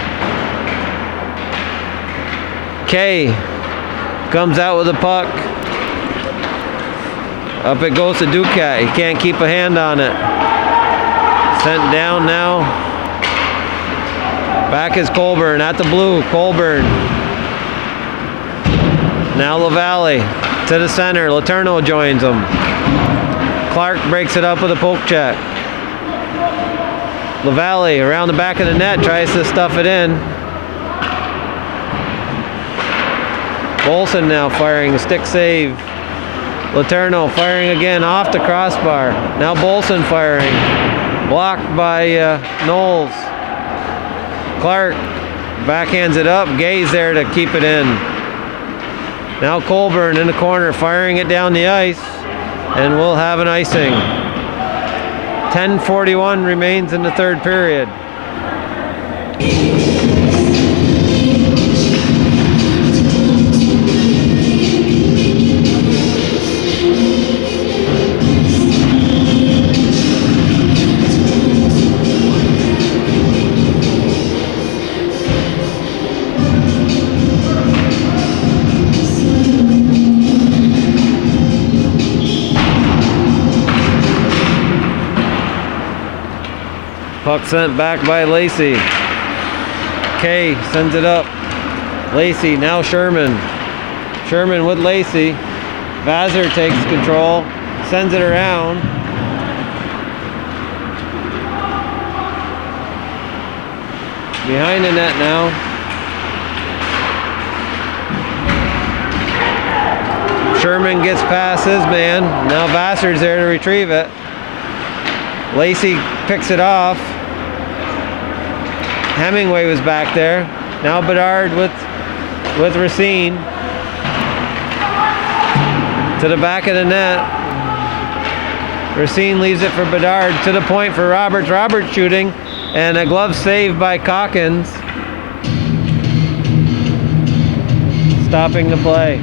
Kay comes out with the puck. Up it goes to Duquette. He can't keep a hand on it. Sent down now. Back is Colburn at the blue. Colburn. Now LaValle to the center. Letourneau joins him. Clark breaks it up with a poke check. LaValle around the back of the net, tries to stuff it in. Bolson now firing, a stick save. Letourneau firing again off the crossbar. Now Bolson firing. Blocked by Knowles. Clark backhands it up. Gay's there to keep it in. Now Colburn in the corner firing it down the ice. And we'll have an icing. 10:41 remains in the third period. Puck sent back by Lacey. Kay sends it up. Lacey, now Sherman. Sherman with Lacey. Vassar takes control, sends it around. Behind the net now. Sherman gets past his man. Now Vassar's there to retrieve it. Lacey picks it off. Hemingway was back there. Now Bedard with Racine. To the back of the net. Racine leaves it for Bedard. To the point for Roberts. Roberts shooting. And a glove save by Calkins. Stopping the play.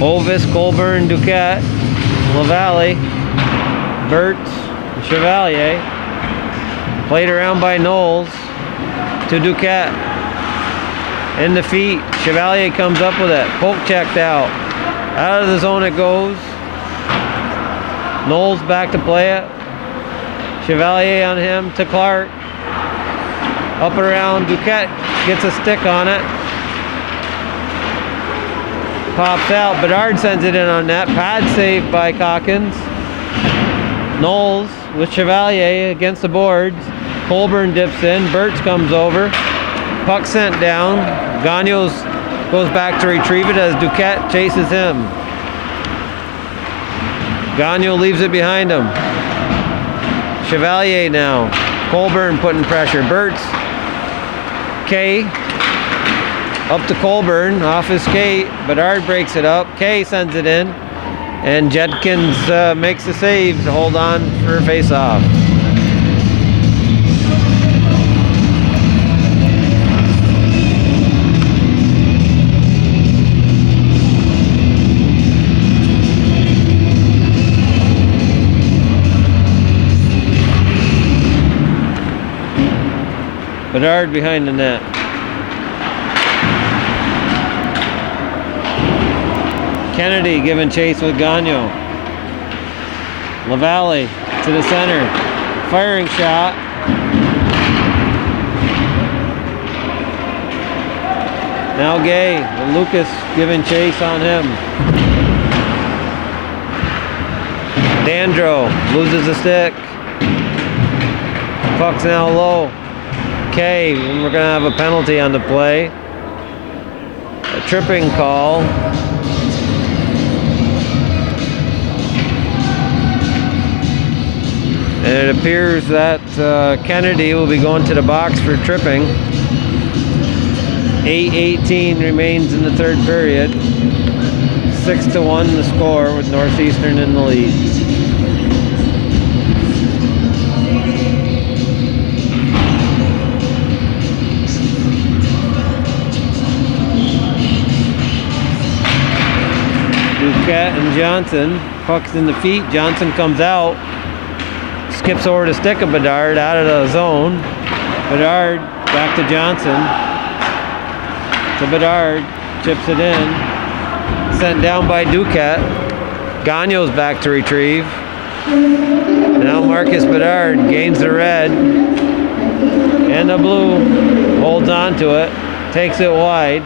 Ovis, Colburn, Duquette, LaValle, Burt, Chevalier. Played around by Knowles to Duquette. In the feet, Chevalier comes up with it. Poke checked out. Out of the zone it goes. Knowles back to play it. Chevalier on him to Clark. Up and around, Duquette gets a stick on it. Pops out. Bedard sends it in on net. Pad saved by Calkins. Knowles with Chevalier against the boards. Colburn dips in. Burtz comes over. Puck sent down. Gagnos goes back to retrieve it as Duquette chases him. Gagnon leaves it behind him. Chevalier now. Colburn putting pressure. Burtz. Kay. Up to Colburn, off his skate. Bedard breaks it up. Kay sends it in. And Jenkins makes the save to hold on for a face-off. Bedard behind the net. Kennedy giving chase with Gagnon. LaValle to the center. Firing shot. Now Gay. Lucas giving chase on him. Dandro loses the stick. Puck's now low. Kay, and we're going to have a penalty on the play. A tripping call. And it appears that Kennedy will be going to the box for tripping. 8:18 remains in the third period. 6-1 the score with Northeastern in the lead. Duquette and Johnson. Puck's in the feet. Johnson comes out. Skips over to stick of Bedard out of the zone. Bedard back to Johnson. To Bedard, chips it in. Sent down by Duquette. Gagno's back to retrieve. Now Marcus Bedard gains the red. And the blue. Holds on to it. Takes it wide.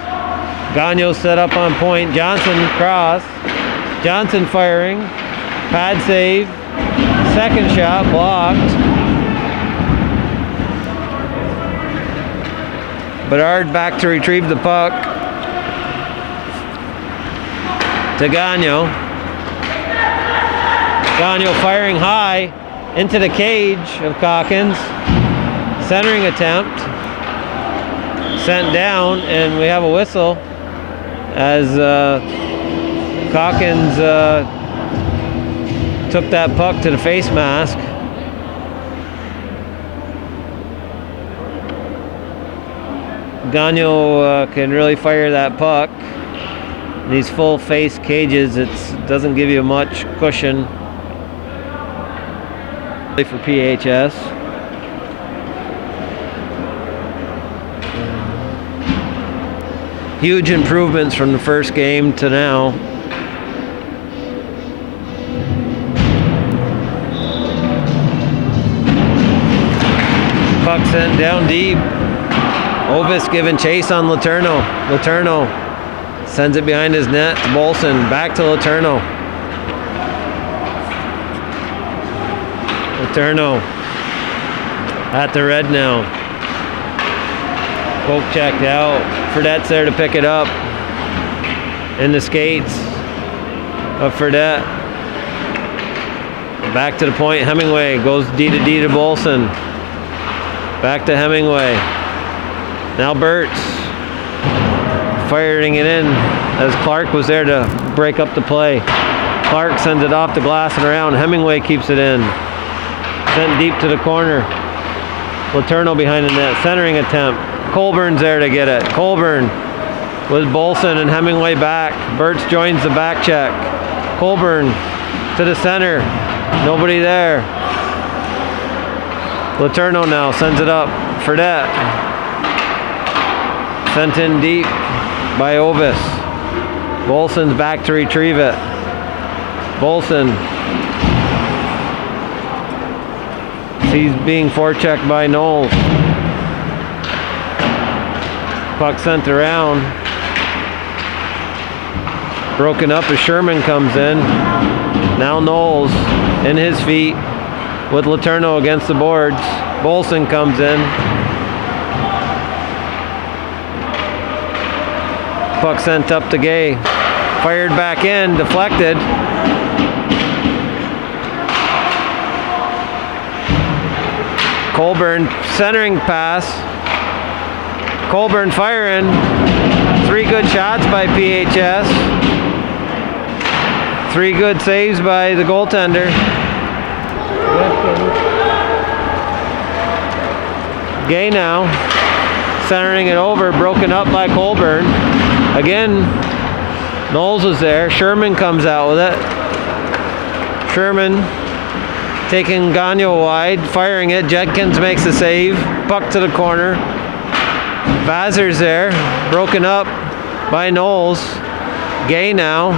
Gagno set up on point. Johnson cross. Johnson firing. Pad save. Second shot blocked. Bedard back to retrieve the puck. To Gagno. Gagno firing high into the cage of Calkins. Centering attempt. Sent down, and we have a whistle as Calkins took that puck to the face mask. Gagno can really fire that puck. These full face cages, it doesn't give you much cushion for PHS. Huge improvements from the first game to now. Puck sent down deep. Ovis giving chase on Letourneau. Letourneau sends it behind his net to Bolson. Back to Letourneau. Letourneau at the red now. Poke checked out. Fredette's there to pick it up. In the skates of Fredette. Back to the point. Hemingway goes D to D to Bolson. Back to Hemingway. Now Burt's firing it in as Clark was there to break up the play. Clark sends it off the glass and around. Hemingway keeps it in. Sent deep to the corner. Letourneau behind the net. Centering attempt. Colburn's there to get it. Colburn with Bolson and Hemingway back. Burt's joins the back check. Colburn to the center. Nobody there. Letourneau now sends it up. Fredette. Sent in deep by Ovis. Bolson's back to retrieve it. Bolson. He's being forechecked by Knowles. Puck sent around. Broken up as Sherman comes in. Now Knowles in his feet with Letourneau against the boards. Bolson comes in. Puck sent up to Gay. Fired back in, deflected. Colburn centering pass. Colburn firing. 3 good shots by PHS. 3 good saves by the goaltender. Gay now. Centering it over. Broken up by Colburn. Again, Knowles is there. Sherman comes out with it. Sherman taking Gagno wide. Firing it. Jenkins makes the save. Puck to the corner. Vazer's there, broken up by Knowles. Gay now,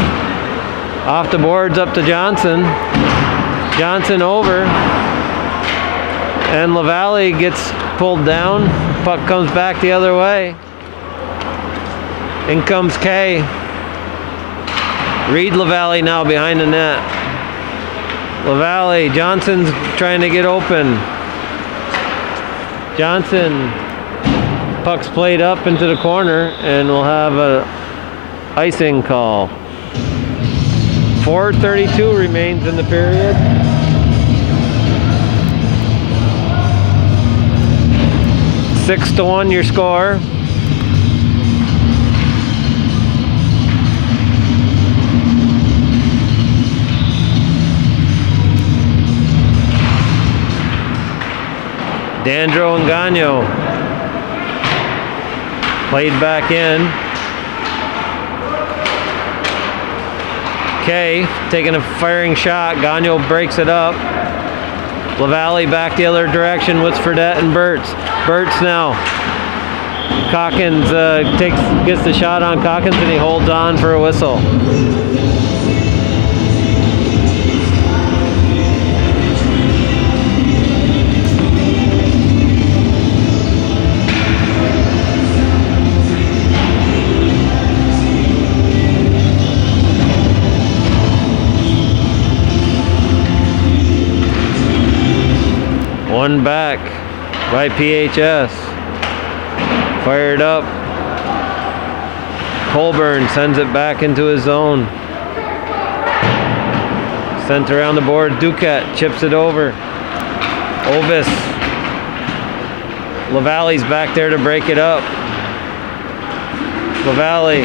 off the boards up to Johnson. Johnson over, and LaValle gets pulled down. Puck comes back the other way. In comes Kay. Reed LaValle now behind the net. LaValle, Johnson's trying to get open. Johnson. Puck's played up into the corner, and we'll have a icing call. 4:32 remains in the period. Six to 1 your score. Dandro and Gagno. Played back in. Kay taking a firing shot. Gagno breaks it up. LaValle back the other direction with Fredette and Burtz. Burtz now. Calkins gets the shot on Calkins and he holds on for a whistle. One back by PHS. Fired up. Colburn sends it back into his zone. Sent around the board. Duquette chips it over. Ovis. LaValle's back there to break it up. LaValle.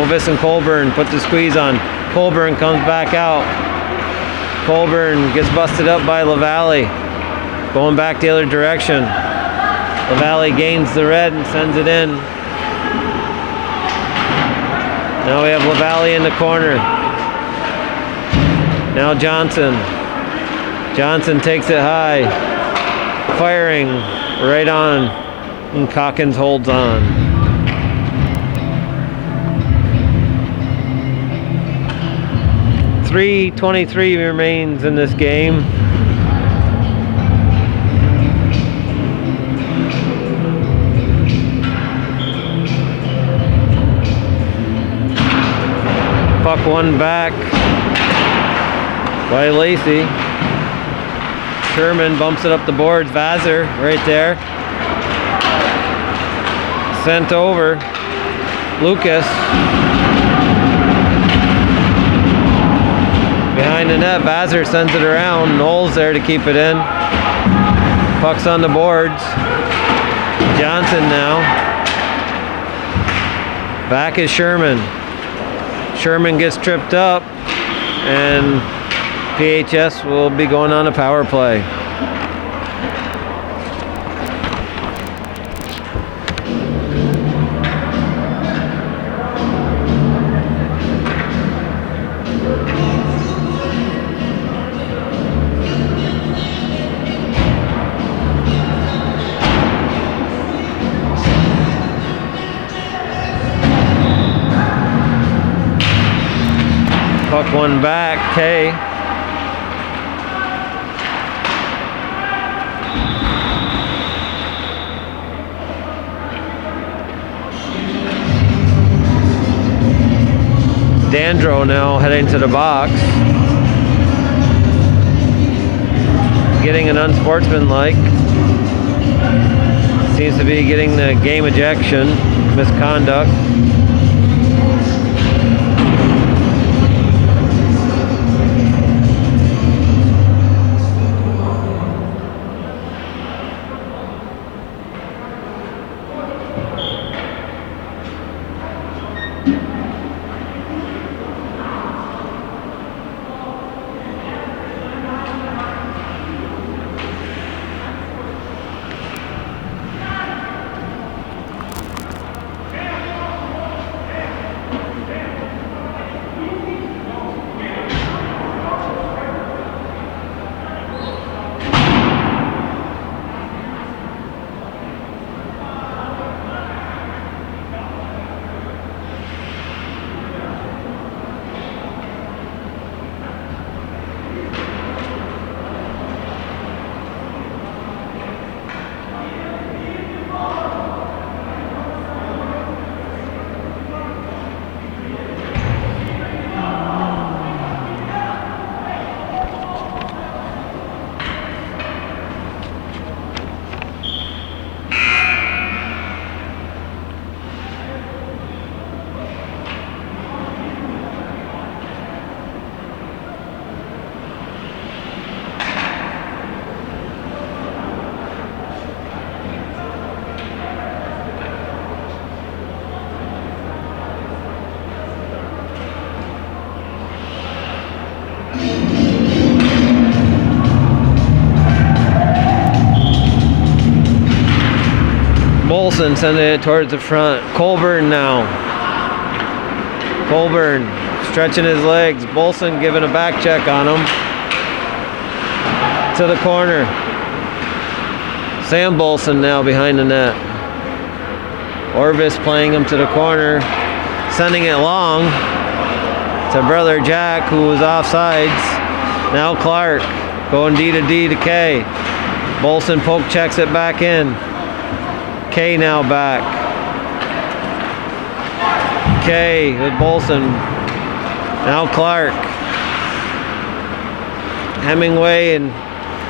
Ovis and Colburn put the squeeze on. Colburn comes back out. Colburn gets busted up by LaValle. Going back the other direction. LaValle gains the red and sends it in. Now we have LaValle in the corner. Now Johnson. Johnson takes it high. Firing right on. And Calkins holds on. .323 remains in this game. Puck one back by Lacey. Sherman bumps it up the boards. Vazer right there. Sent over. Lucas. Behind the net. Vazer sends it around. Knowles there to keep it in. Puck's on the boards. Johnson now. Back is Sherman. Sherman gets tripped up, and PHS will be going on a power play. Puck one back, Kay. Dandro now heading to the box. Getting an unsportsmanlike. Seems to be getting the game ejection. Misconduct. Bolson sending it towards the front. Colburn now. Colburn stretching his legs. Bolson giving a back check on him. to the corner. Sam Bolson now behind the net. Orvis playing him to the corner, sending it long to brother Jack, who was offsides. Now Clark going D to D to K. Bolson poke checks it back in. K now back. K with Bolson. Now Clark. Hemingway and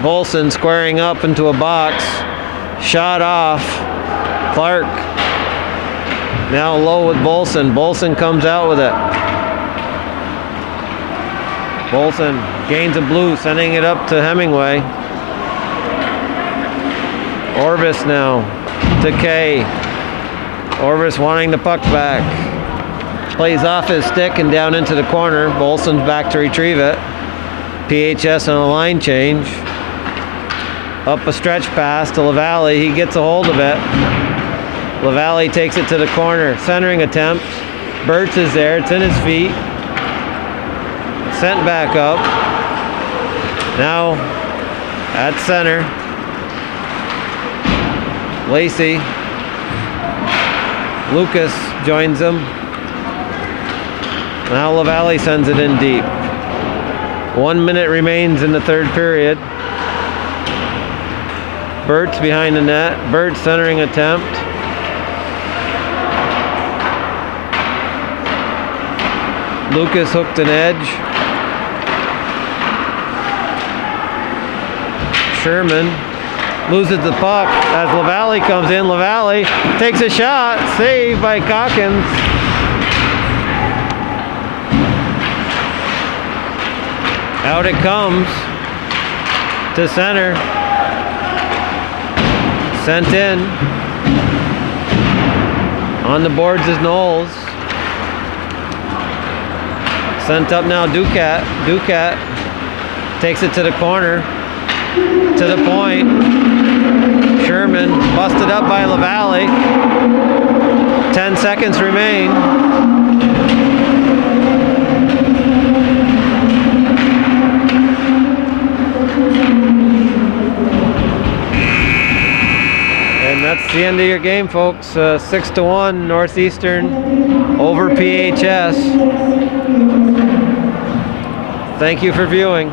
Bolson squaring up into a box. Shot off. Clark now low with Bolson. Bolson comes out with it. Bolson gains a blue, sending it up to Hemingway. Orvis now to K. Orvis wanting the puck back. Plays off his stick and down into the corner. Bolson's back to retrieve it. PHS on a line change. Up a stretch pass to LaValle. He gets a hold of it. LaValle takes it to the corner. Centering attempt. Burtz is there. It's in his feet. Sent back up. Now at center. Lacey. Lucas joins him. Now LaValle sends it in deep. 1 minute remains in the third period. Burtz behind the net. Burtz centering attempt. Lucas hooked an edge. Sherman loses the puck as LaValle comes in. LaValle takes a shot. Saved by Calkins. Out it comes to center. Sent in. On the boards is Knowles. Sent up now Ducat. Ducat takes it to the corner. To the point. Sherman busted up by LaValle. 10 seconds remain. And that's the end of your game, folks. 6-1 Northeastern over PHS. Thank you for viewing.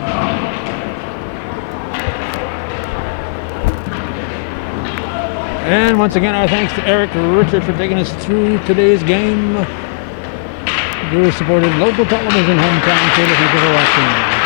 And once again, our thanks to Eric Richard for taking us through today's game. Viewer supported local television, hometown theater, people are watching.